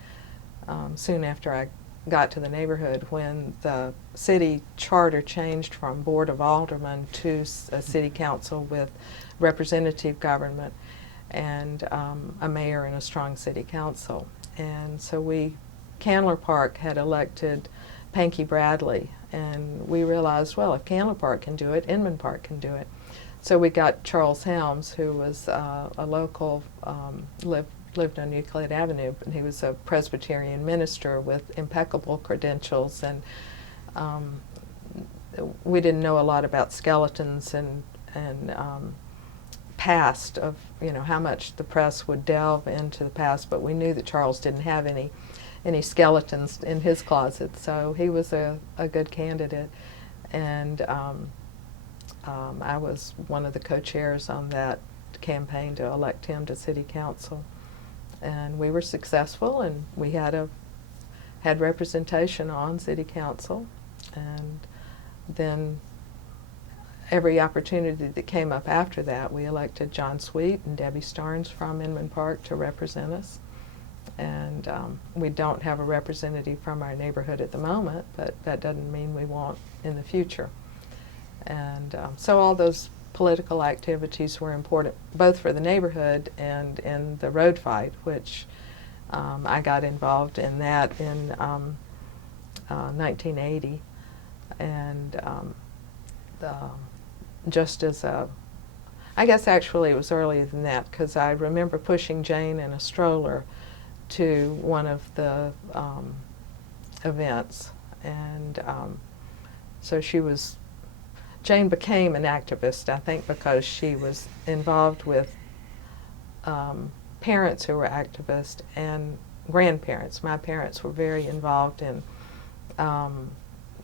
soon after I got to the neighborhood, when the city charter changed from Board of Aldermen to a city council with representative government and a mayor and a strong city council. And so Candler Park had elected Cathy Bradley, and we realized, well, if Candler Park can do it, Inman Park can do it. So we got Charles Helms, who was a local, lived on Euclid Avenue, and he was a Presbyterian minister with impeccable credentials, and we didn't know a lot about skeletons and past of, how much the press would delve into the past, but we knew that Charles didn't have any skeletons in his closet, so he was a good candidate. And I was one of the co-chairs on that campaign to elect him to city council. And we were successful, and we had representation on city council. And then every opportunity that came up after that, we elected John Sweet and Debbie Starnes from Inman Park to represent us. And we don't have a representative from our neighborhood at the moment, but that doesn't mean we won't in the future. And so all those political activities were important, both for the neighborhood and in the road fight, which I got involved in that in 1980. And just as I guess actually it was earlier than that, because I remember pushing Jane in a stroller to one of the events. And so Jane became an activist, I think, because she was involved with parents who were activists and grandparents. My parents were very involved in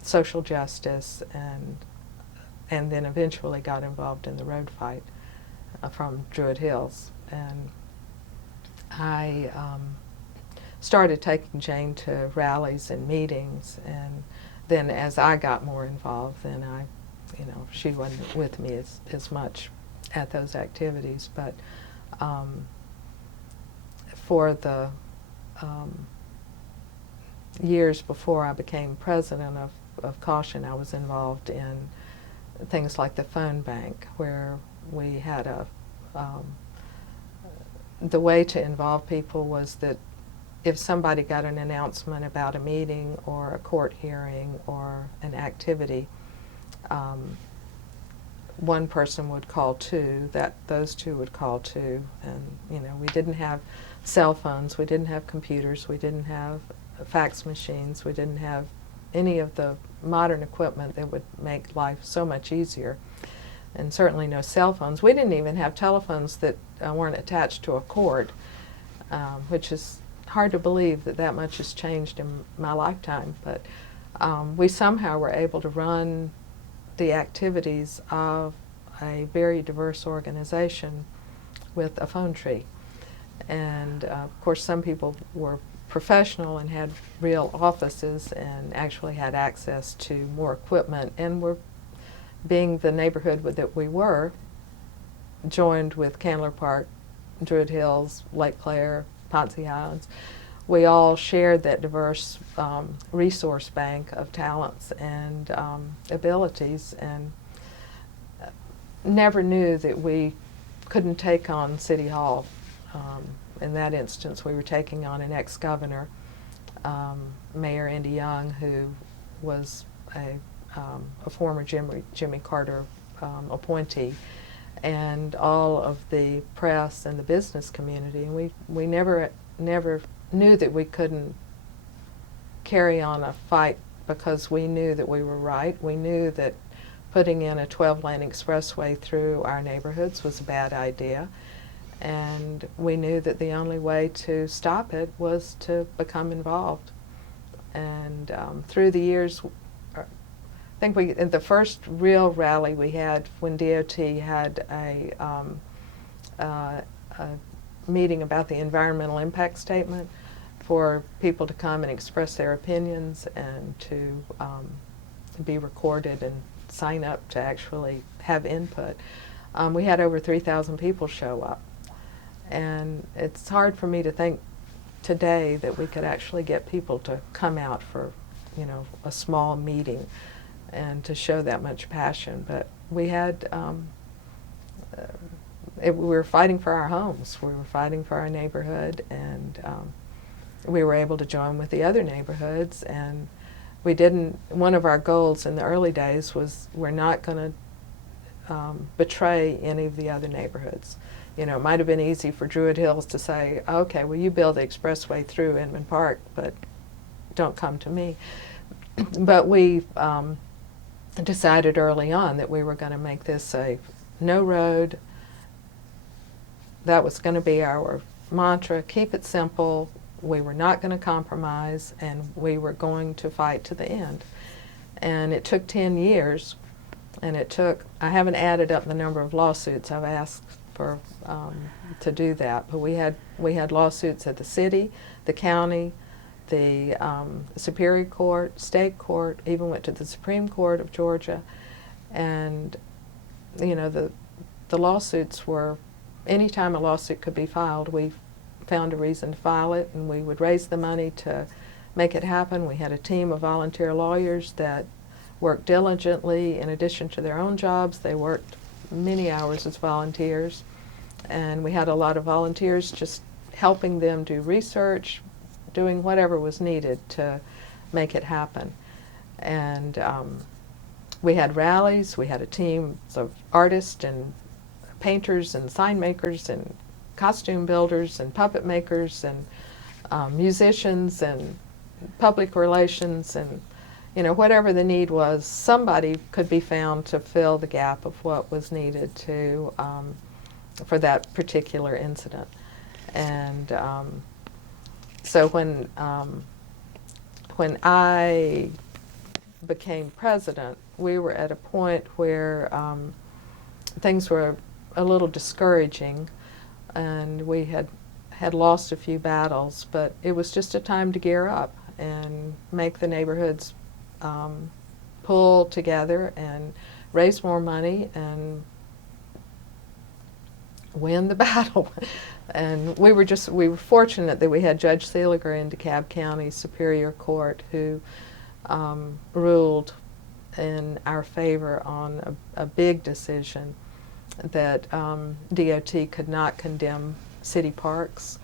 social justice, and then eventually got involved in the road fight from Druid Hills. And I started taking Jane to rallies and meetings, and then as I got more involved, then she wasn't with me as much at those activities. But for the years before I became president of Caution, I was involved in things like the phone bank, where we had the way to involve people was that if somebody got an announcement about a meeting or a court hearing or an activity, one person would call two, those two would call two, and we didn't have cell phones, we didn't have computers, we didn't have fax machines, we didn't have any of the modern equipment that would make life so much easier, and certainly no cell phones. We didn't even have telephones that weren't attached to a cord, which is hard to believe that much has changed in my lifetime. But we somehow were able to run the activities of a very diverse organization with a phone tree. And of course some people were professional and had real offices and actually had access to more equipment, and were, being the neighborhood that we were, joined with Candler Park, Druid Hills, Lake Claire, Ponce Islands. We all shared that diverse resource bank of talents and abilities, and never knew that we couldn't take on City Hall. In that instance, we were taking on an ex-governor, Mayor Indy Young, who was a former Jimmy Carter appointee, and all of the press and the business community. And we never knew that we couldn't carry on a fight, because we knew that we were right. We knew that putting in a 12-lane expressway through our neighborhoods was a bad idea. And we knew that the only way to stop it was to become involved. And through the years, I think in the first real rally we had when DOT had a meeting about the environmental impact statement, for people to come and express their opinions and to be recorded and sign up to actually have input. We had over 3,000 people show up. And it's hard for me to think today that we could actually get people to come out for, a small meeting and to show that much passion. But we had, we were fighting for our homes, we were fighting for our neighborhood, and we were able to join with the other neighborhoods. And we didn't, one of our goals in the early days was we're not going to betray any of the other neighborhoods. It might have been easy for Druid Hills to say, okay, well, you build the expressway through Inman Park, but don't come to me. But we decided early on that we were going to make this a no road. That was going to be our mantra, keep it simple. We were not going to compromise, and we were going to fight to the end. And it took 10 years, and I haven't added up the number of lawsuits I've asked for to do that. But we had lawsuits at the city, the county, the Superior Court, State Court, even went to the Supreme Court of Georgia, and you know the lawsuits were, anytime a lawsuit could be filed, we found a reason to file it, and we would raise the money to make it happen. We had a team of volunteer lawyers that worked diligently. In addition to their own jobs, they worked many hours as volunteers, and we had a lot of volunteers just helping them do research, doing whatever was needed to make it happen. And we had rallies. We had a team of artists and painters and sign makers and costume builders and puppet makers and musicians and public relations, and you know, whatever the need was, somebody could be found to fill the gap of what was needed to for that particular incident. And so when I became president, we were at a point where things were a little discouraging, and we had lost a few battles, but it was just a time to gear up and make the neighborhoods pull together and raise more money and win the battle. And we were fortunate that we had Judge Seeliger in DeKalb County Superior Court, who ruled in our favor on a big decision that DOT could not condemn city parks.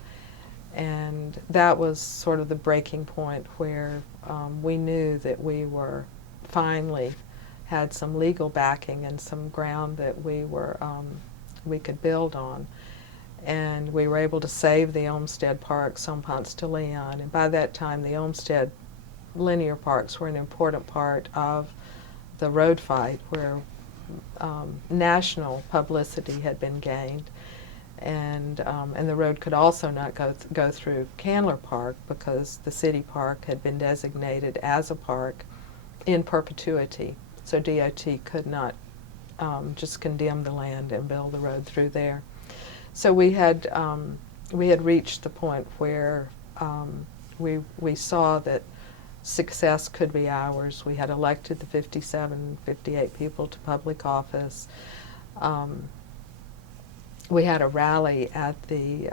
And that was sort of the breaking point where we knew that we were finally had some legal backing and some ground that we could build on. And we were able to save the Olmsted Parks on Ponce de Leon. And by that time, the Olmsted linear parks were an important part of the road fight, where national publicity had been gained. And the road could also not go through Candler Park, because the city park had been designated as a park in perpetuity. So DOT could not just condemn the land and build the road through there. So we had reached the point where we saw that success could be ours. We had elected the 58 people to public office. We had a rally at the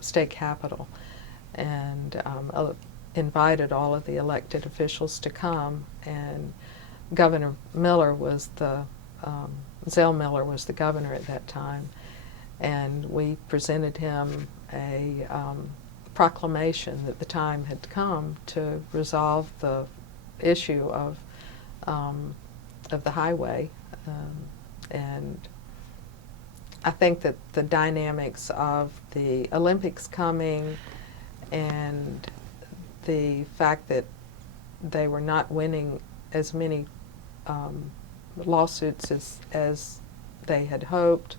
state capitol, and invited all of the elected officials to come. And Governor Miller was Zell Miller was the governor at that time, and we presented him a proclamation that the time had come to resolve the issue of the highway. And I think that the dynamics of the Olympics coming and the fact that they were not winning as many lawsuits as they had hoped.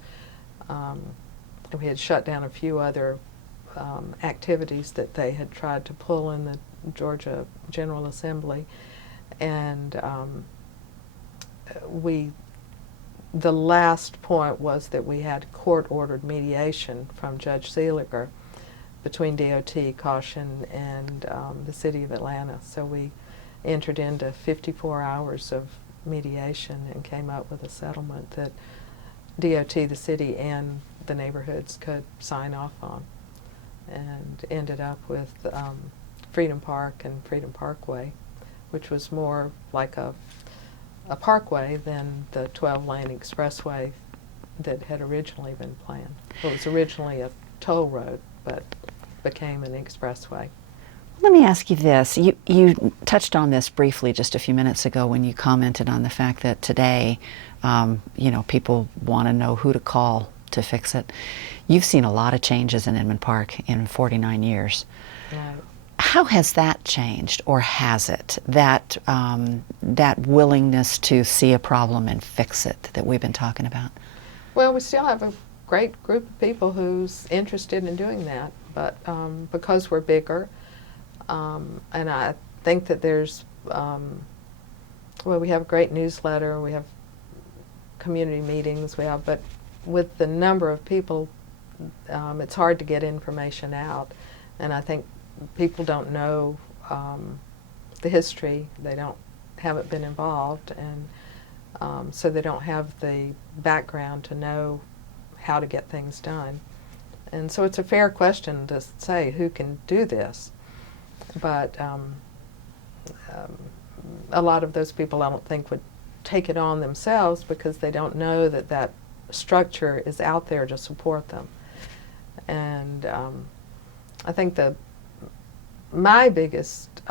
We had shut down a few other activities that they had tried to pull in the Georgia General Assembly, and the last point was that we had court-ordered mediation from Judge Seeliger between DOT, Caution, and the City of Atlanta. So we entered into 54 hours of mediation and came up with a settlement that DOT, the city, and the neighborhoods could sign off on, and ended up with Freedom Park and Freedom Parkway, which was more like a parkway than the 12-lane expressway that had originally been planned. Well, it was originally a toll road, but became an expressway. Let me ask you this. You touched on this briefly just a few minutes ago when you commented on the fact that today, people want to know who to call to fix it. You've seen a lot of changes in Inman Park in 49 years. Right. How has that changed, or has it? That willingness to see a problem and fix it that we've been talking about? Well, we still have a great group of people who's interested in doing that, but because we're bigger, and I think that there's, we have a great newsletter, we have community meetings, but with the number of people, it's hard to get information out. And I think people don't know the history. They haven't been involved, and so they don't have the background to know how to get things done. And so it's a fair question to say who can do this. But a lot of those people I don't think would take it on themselves because they don't know that that structure is out there to support them. And I think my biggest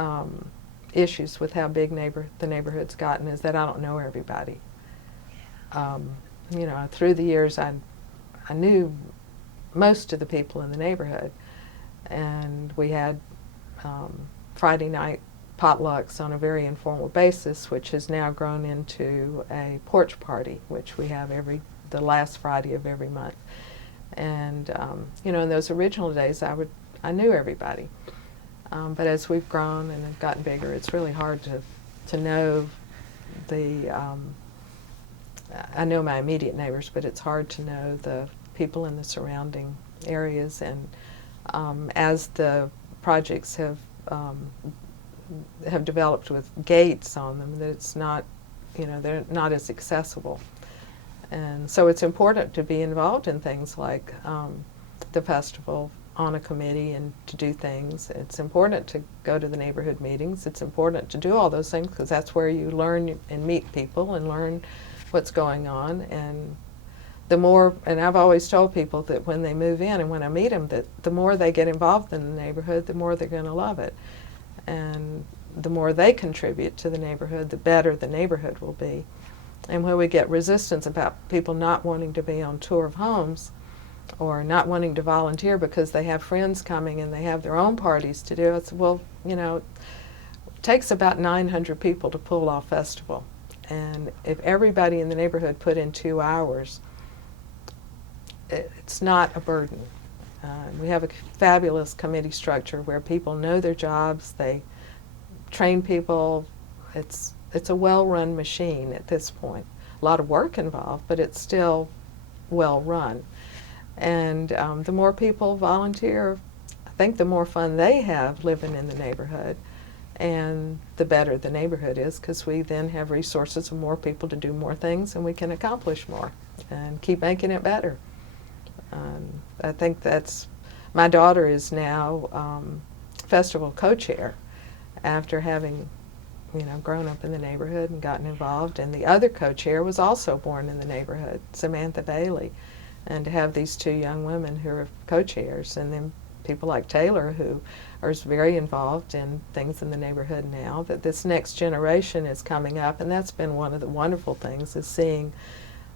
issues with how big the neighborhood's gotten is that I don't know everybody. You know, through the years I knew most of the people in the neighborhood, and we had Friday night potlucks on a very informal basis, which has now grown into a porch party, which we have the last Friday of every month. And you know, in those original days, I knew everybody. But as we've grown and have gotten bigger, it's really hard to know I know my immediate neighbors, but it's hard to know the people in the surrounding areas. And as the projects have developed with gates on them, that it's not, you know, they're not as accessible. And so it's important to be involved in things like the festival on a committee and to do things. It's important to go to the neighborhood meetings. It's important to do all those things because that's where you learn and meet people and learn what's going on. And the more, and I've always told people that when they move in and when I meet them, that the more they get involved in the neighborhood, the more they're going to love it. And the more they contribute to the neighborhood, the better the neighborhood will be. And when we get resistance about people not wanting to be on tour of homes or not wanting to volunteer because they have friends coming and they have their own parties to do, it's, well, you know, it takes about 900 people to pull off festival. And if everybody in the neighborhood put in 2 hours, it's not a burden. We have a fabulous committee structure where people know their jobs, they train people. It's a well-run machine at this point. A lot of work involved, but it's still well-run. And the more people volunteer, I think the more fun they have living in the neighborhood, and the better the neighborhood is, because we then have resources and more people to do more things, and we can accomplish more and keep making it better. I think my daughter is now festival co-chair after having, you know, grown up in the neighborhood and gotten involved. And the other co-chair was also born in the neighborhood, Samantha Bailey. And to have these two young women who are co-chairs, and then people like Taylor, who are very involved in things in the neighborhood now, that this next generation is coming up. And that's been one of the wonderful things, is seeing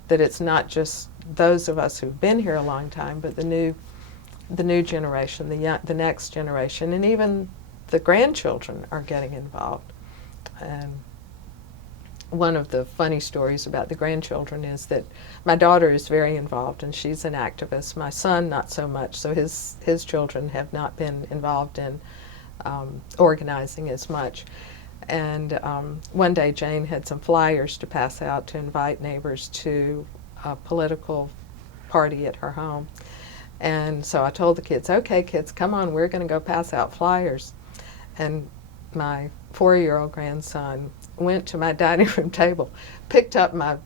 that it's not just those of us who've been here a long time, but the new generation, the next generation, and even the grandchildren are getting involved. And one of the funny stories about the grandchildren is that my daughter is very involved and she's an activist. My son, not so much, so his children have not been involved in organizing as much. And one day Jane had some flyers to pass out to invite neighbors to a political party at her home. And so I told the kids, okay kids, come on, we're going to go pass out flyers. And my 4-year-old grandson went to my dining room table, picked up my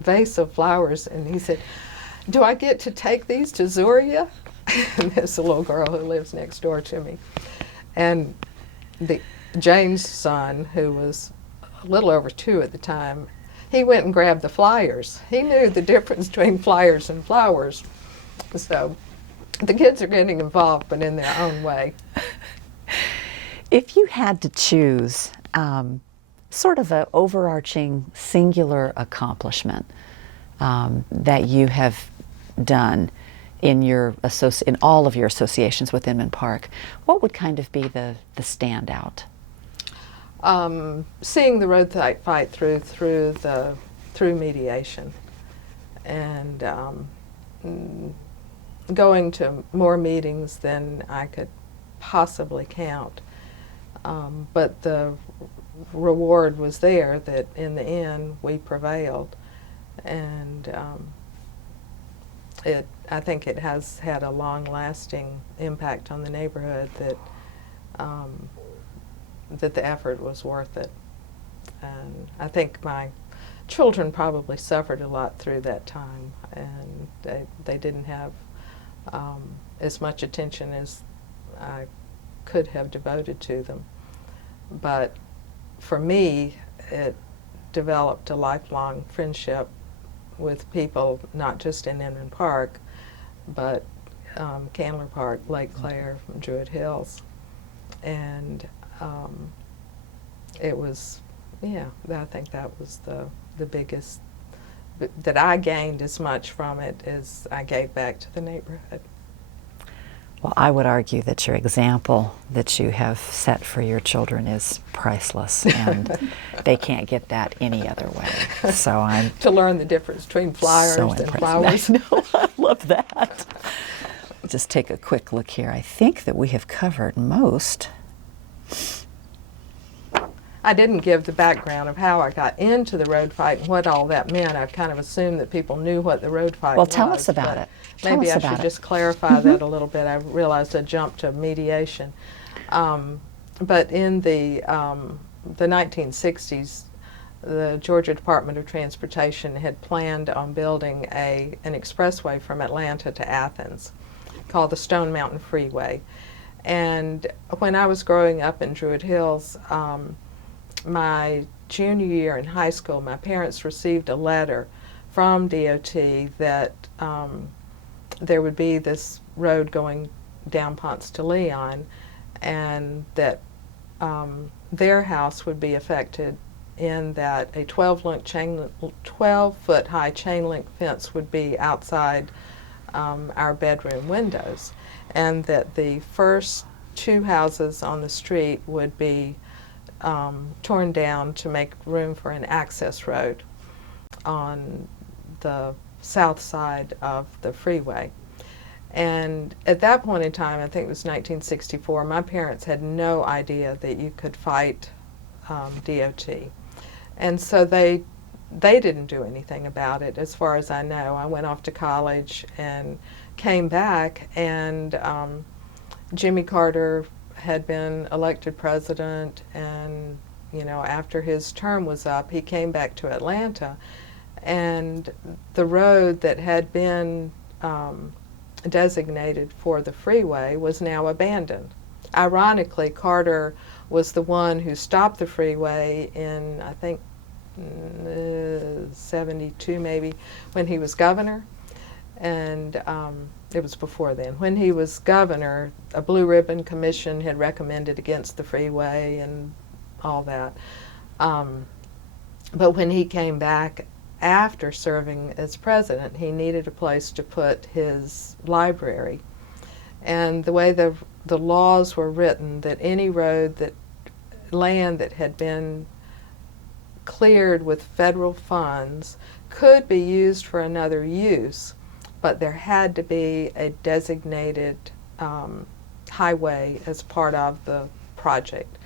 vase of flowers, and he said, do I get to take these to Zuria? And there's a little girl who lives next door to me. And Jane's son, who was a little over 2 at the time, he went and grabbed the flyers. He knew the difference between flyers and flowers. So the kids are getting involved, but in their own way. If you had to choose sort of an overarching singular accomplishment that you have done in all of your associations with Inman Park, what would kind of be the standout? Seeing the road fight through mediation, and going to more meetings than I could possibly count. But the reward was there, that in the end we prevailed. And I think it has had a long-lasting impact on the neighborhood that the effort was worth it. And I think my children probably suffered a lot through that time, and they didn't have as much attention as I could have devoted to them. But for me, it developed a lifelong friendship with people, not just in Inman Park, but Candler Park, Lake Claire, Druid Hills. And it was, yeah, I think that was the biggest, that I gained as much from it as I gave back to the neighborhood. Well, I would argue that your example that you have set for your children is priceless, and they can't get that any other way. So I'm to learn the difference between flyers and flowers. No, I love that. Just take a quick look here. I think that we have covered most. I didn't give the background of how I got into the road fight and what all that meant. I kind of assumed that people knew what the road fight was. Well, tell us about it. Maybe I should just clarify that a little bit. I realized I jumped to mediation. But in the 1960s, the Georgia Department of Transportation had planned on building an expressway from Atlanta to Athens called the Stone Mountain Freeway. And when I was growing up in Druid Hills, my junior year in high school, my parents received a letter from DOT that there would be this road going down Ponce de Leon, and that their house would be affected in that a 12-foot high chain link fence would be outside our bedroom windows, and that the first two houses on the street would be torn down to make room for an access road on the south side of the freeway. And at that point in time, I think it was 1964, my parents had no idea that you could fight DOT. And so they didn't do anything about it, as far as I know. I went off to college and came back, and Jimmy Carter had been elected president, and after his term was up, he came back to Atlanta, and the road that had been designated for the freeway was now abandoned. Ironically, Carter was the one who stopped the freeway in, I think, 72 maybe, when he was governor. And it was before then. When he was governor, a Blue Ribbon Commission had recommended against the freeway and all that. But when he came back after serving as president, he needed a place to put his library. And the way the laws were written, that any land that had been cleared with federal funds could be used for another use, but there had to be a designated highway as part of the project.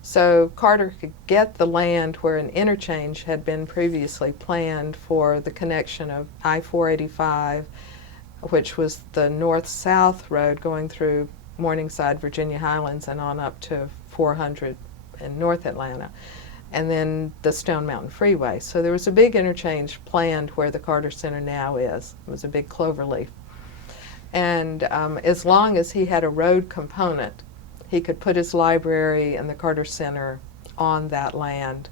So Carter could get the land where an interchange had been previously planned for the connection of I-485, which was the north-south road going through Morningside, Virginia Highlands, and on up to 400 in North Atlanta, and then the Stone Mountain Freeway. So there was a big interchange planned where the Carter Center now is. It was a big cloverleaf. And as long as he had a road component, he could put his library and the Carter Center on that land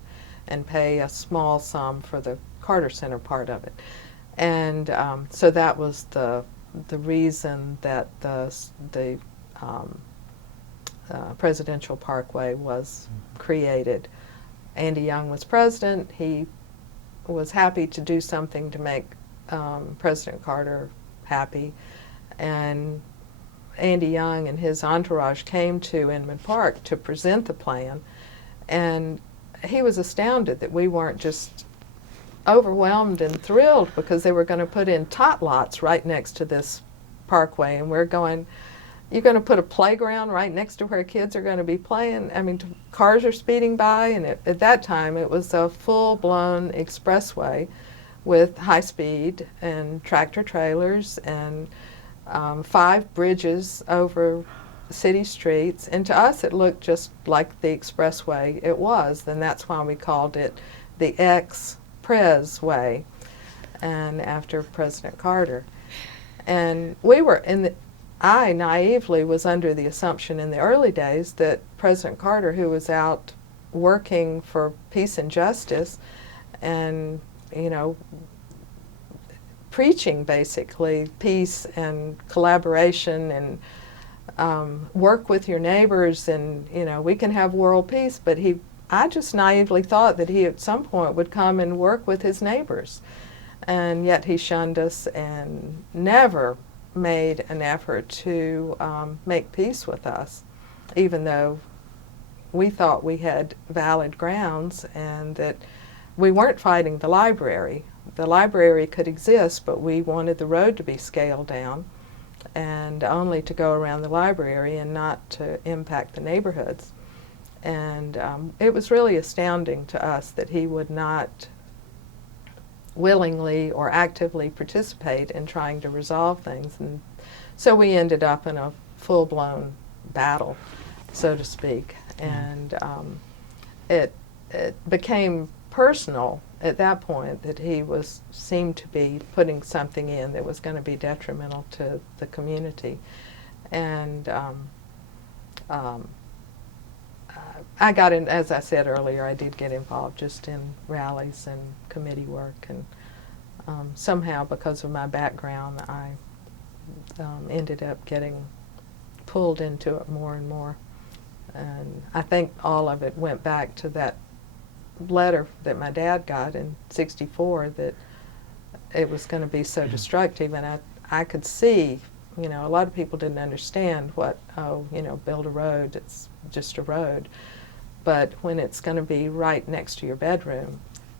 and pay a small sum for the Carter Center part of it. And so that was the reason that the Presidential Parkway was created. Andy Young was president. He was happy to do something to make President Carter happy. And Andy Young and his entourage came to Inman Park to present the plan. And he was astounded that we weren't just overwhelmed and thrilled because they were going to put in tot lots right next to this parkway. And we're going, you're going to put a playground right next to where kids are going to be playing? I mean, cars are speeding by, and at that time it was a full-blown expressway with high speed and tractor trailers and 5 bridges over city streets, and to us it looked just like the expressway it was, and that's why we called it the Ex-Pres Way, and after President Carter. And we were I naively was under the assumption in the early days that President Carter, who was out working for peace and justice and, you know, preaching basically peace and collaboration and work with your neighbors, and, you know, we can have world peace, but I just naively thought that he at some point would come and work with his neighbors, and yet he shunned us and never made an effort to make peace with us, even though we thought we had valid grounds and that we weren't fighting the library. The library could exist, but we wanted the road to be scaled down and only to go around the library and not to impact the neighborhoods. And it was really astounding to us that he would not willingly or actively participate in trying to resolve things. And so we ended up in a full-blown battle, so to speak. And it became personal at that point that he seemed to be putting something in that was going to be detrimental to the community. And I got in, as I said earlier, I did get involved just in rallies and committee work, and somehow because of my background I ended up getting pulled into it more and more. And I think all of it went back to that letter that my dad got in '64 that it was going to be so destructive, and I could see, you know, a lot of people didn't understand what, oh, you know, build a road, it's just a road. But when it's going to be right next to your bedroom,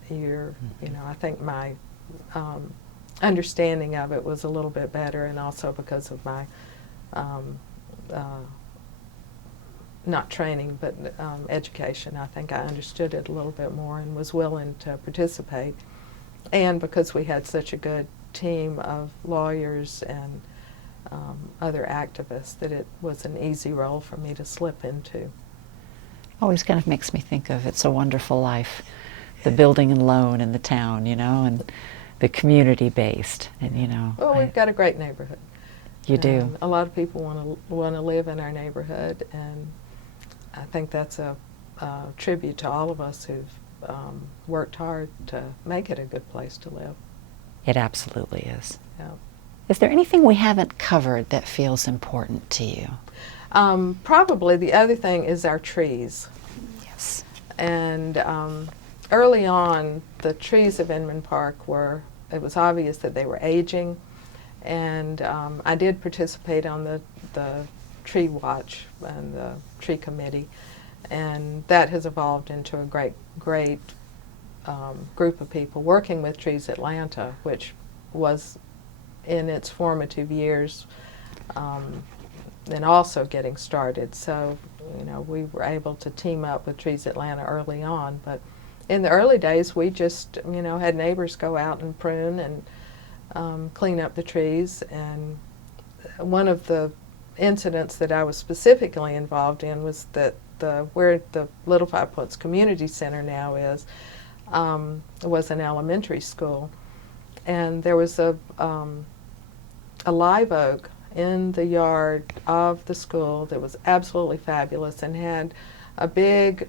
you know, I think my understanding of it was a little bit better, and also because of my not training, but education. I think I understood it a little bit more and was willing to participate. And because we had such a good team of lawyers and other activists, that it was an easy role for me to slip into. Always kind of makes me think of It's a Wonderful Life, the building and loan in the town, you know, and the community-based, and, you know. Well, we've got a great neighborhood. You do. A lot of people want to live in our neighborhood, and I think that's a tribute to all of us who've worked hard to make it a good place to live. It absolutely is. Yeah. Is there anything we haven't covered that feels important to you? Probably the other thing is our trees. Yes. And early on, the trees of Inman Park it was obvious that they were aging, and I did participate on the tree watch and the tree committee, and that has evolved into a great group of people working with Trees Atlanta, which was in its formative years and also getting started. So, you know, we were able to team up with Trees Atlanta early on, but in the early days we just, you know, had neighbors go out and prune and clean up the trees. And one of the incidents that I was specifically involved in was that where the Little Five Points Community Center now is, was an elementary school, and there was a live oak in the yard of the school that was absolutely fabulous and had a big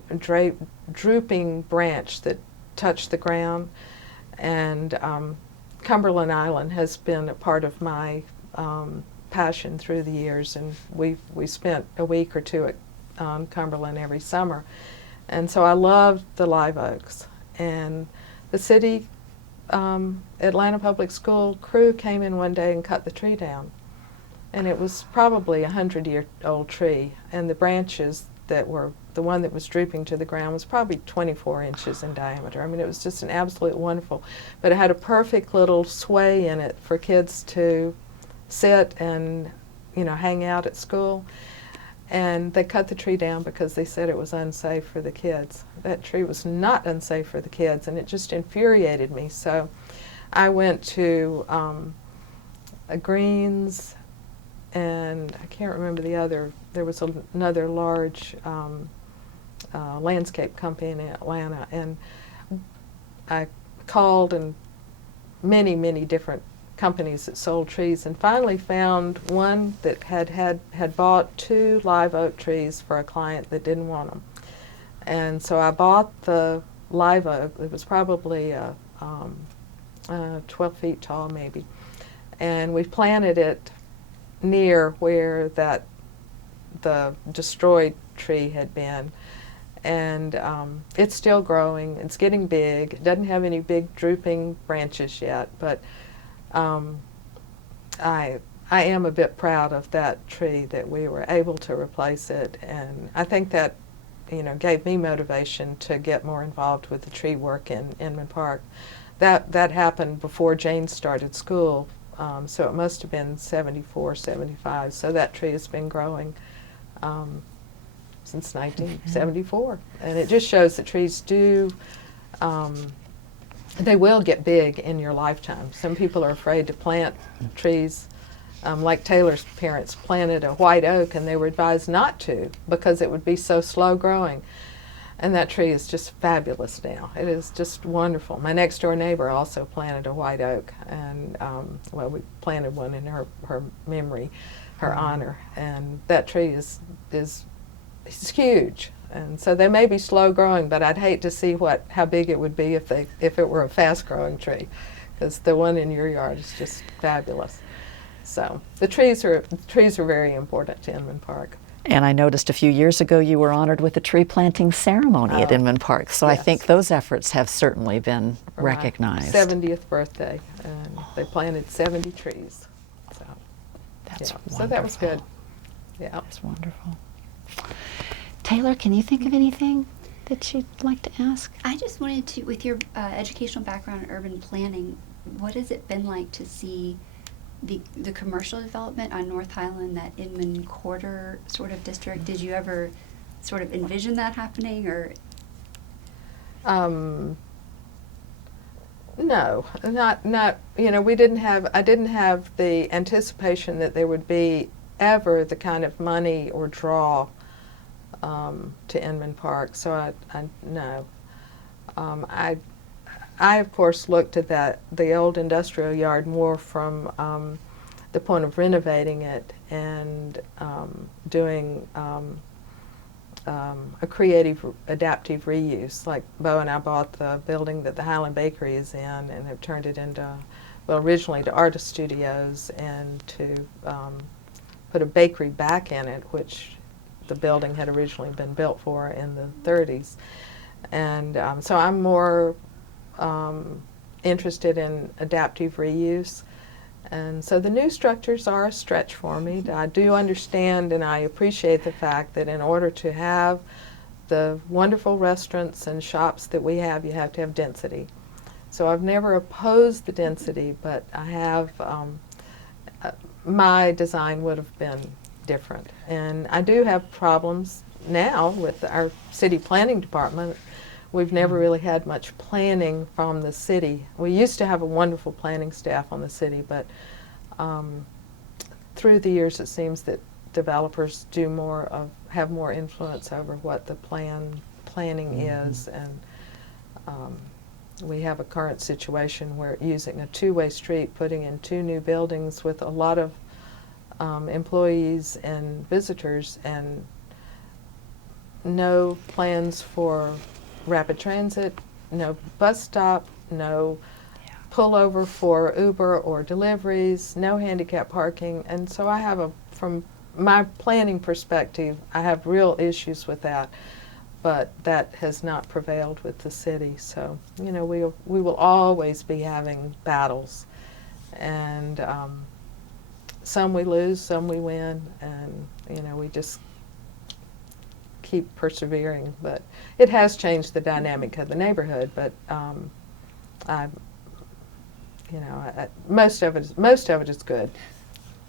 drooping branch that touched the ground. And Cumberland Island has been a part of my passion through the years, and we spent a week or two at Cumberland every summer, and so I loved the live oaks. And the city Atlanta Public School crew came in one day and cut the tree down, and it was probably 100-year-old tree, and the branches that were, the one that was drooping to the ground was probably 24 inches in diameter. I mean, it was just an absolute wonderful, but it had a perfect little sway in it for kids to sit and, you know, hang out at school. And they cut the tree down because they said it was unsafe for the kids. That tree was not unsafe for the kids, and it just infuriated me. So I went to Greens, and I can't remember the other. There was another large landscape company in Atlanta, and I called and many different companies that sold trees, and finally found one that had bought 2 live oak trees for a client that didn't want them. And so I bought the live oak. It was probably 12 feet tall maybe, and we planted it near where the destroyed tree had been. And it's still growing. It's getting big. It doesn't have any big drooping branches yet, but I am a bit proud of that tree, that we were able to replace it, and I think that gave me motivation to get more involved with the tree work in Inman Park. That happened before Jane started school, so it must have been 74, 75. So that tree has been growing since 1974, and it just shows that trees do. They will get big in your lifetime. Some people are afraid to plant trees. Like Taylor's parents planted a white oak, and they were advised not to because it would be so slow growing. And that tree is just fabulous now. It is just wonderful. My next door neighbor also planted a white oak, and well, we planted one in her memory, her honor. And that tree is huge. And so they may be slow growing, but I'd hate to see how big it would be if it were a fast growing tree, because the one in your yard is just fabulous. So the trees are very important to Inman Park. And I noticed a few years ago you were honored with a tree planting ceremony at Inman Park. So yes. I think those efforts have certainly been recognized. 70th birthday, and they planted 70 trees. So that's wonderful. So that was good. Yeah, that's wonderful. Taylor, can you think of anything that you'd like to ask? I just wanted to, with your educational background in urban planning, what has it been like to see the commercial development on North Highland, that Inman Quarter sort of district? Did you ever sort of envision that happening, or? No, not. I didn't have the anticipation that there would be ever the kind of money or draw to Inman Park. So no. I of course looked at the old industrial yard more from the point of renovating it and doing a creative adaptive reuse. Like Bo and I bought the building that the Highland Bakery is in and have turned it into, well, originally to artist studios, and to put a bakery back in it, which the building had originally been built for in the 30s. And so I'm more interested in adaptive reuse. And so the new structures are a stretch for me. I do understand and I appreciate the fact that in order to have the wonderful restaurants and shops that we have, you have to have density. So I've never opposed the density, but I have, my design would have been different. And I do have problems now with our city planning department. We've never really had much planning from the city. We used to have a wonderful planning staff on the city, but through the years it seems that developers have more influence over what the planning is, and we have a current situation where using a two-way street, putting in 2 new buildings with a lot of employees and visitors, and no plans for rapid transit, no bus stop, no pullover for Uber or deliveries, no handicap parking. And so I have from my planning perspective, I have real issues with that, but that has not prevailed with the city. So, we will always be having battles, and some we lose, some we win, and we just keep persevering. But it has changed the dynamic of the neighborhood. But most of it is good.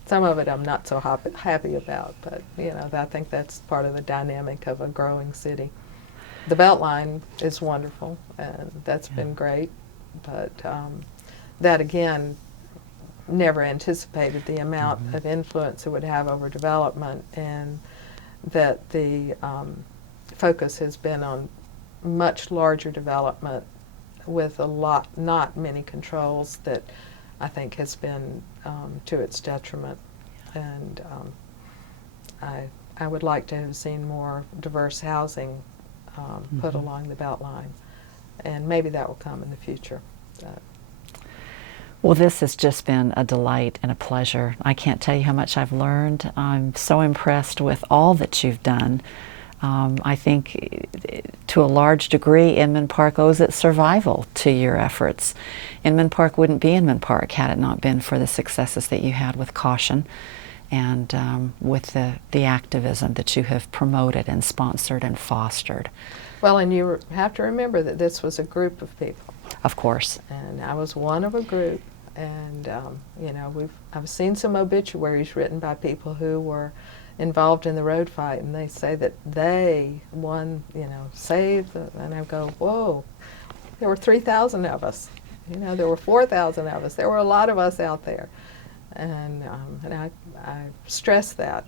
Some of it I'm not so happy about, but I think that's part of the dynamic of a growing city. The Beltline is wonderful, and that's been great, but that again, never anticipated the amount of influence it would have over development, and that the focus has been on much larger development with not many controls, that I think has been to its detriment. And I would like to have seen more diverse housing put along the Beltline, and maybe that will come in the future. Well, this has just been a delight and a pleasure. I can't tell you how much I've learned. I'm so impressed with all that you've done. I think to a large degree Inman Park owes its survival to your efforts. Inman Park wouldn't be Inman Park had it not been for the successes that you had with Caution and with the activism that you have promoted and sponsored and fostered. Well, and you have to remember that this was a group of people. Of course. And I was one of a group, and you know, I've seen some obituaries written by people who were involved in the road fight, and they say that they won, you know, saved, and I go, whoa, there were 3,000 of us, you know, there were 4,000 of us, there were a lot of us out there. And I stress that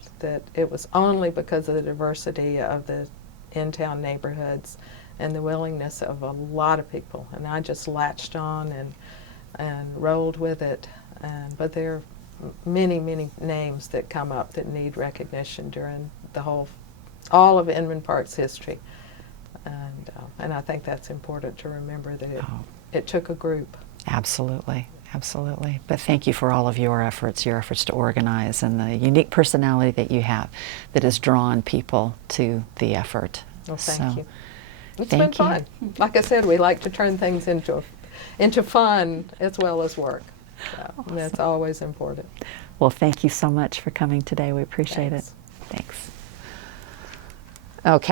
it was only because of the diversity of the in-town neighborhoods and the willingness of a lot of people, and I just latched on and rolled with it. But there are many names that come up that need recognition during all of Inman Park's history, and I think that's important to remember, that it took a group. Absolutely. Absolutely. But thank you for all of your efforts to organize, and the unique personality that you have that has drawn people to the effort. Well, thank you. It's Thank been fun. Like I said, we like to turn things into fun as well as work. So, Awesome. That's always important. Well, thank you so much for coming today. We appreciate Thanks. it. Thanks. Oh, Cathy.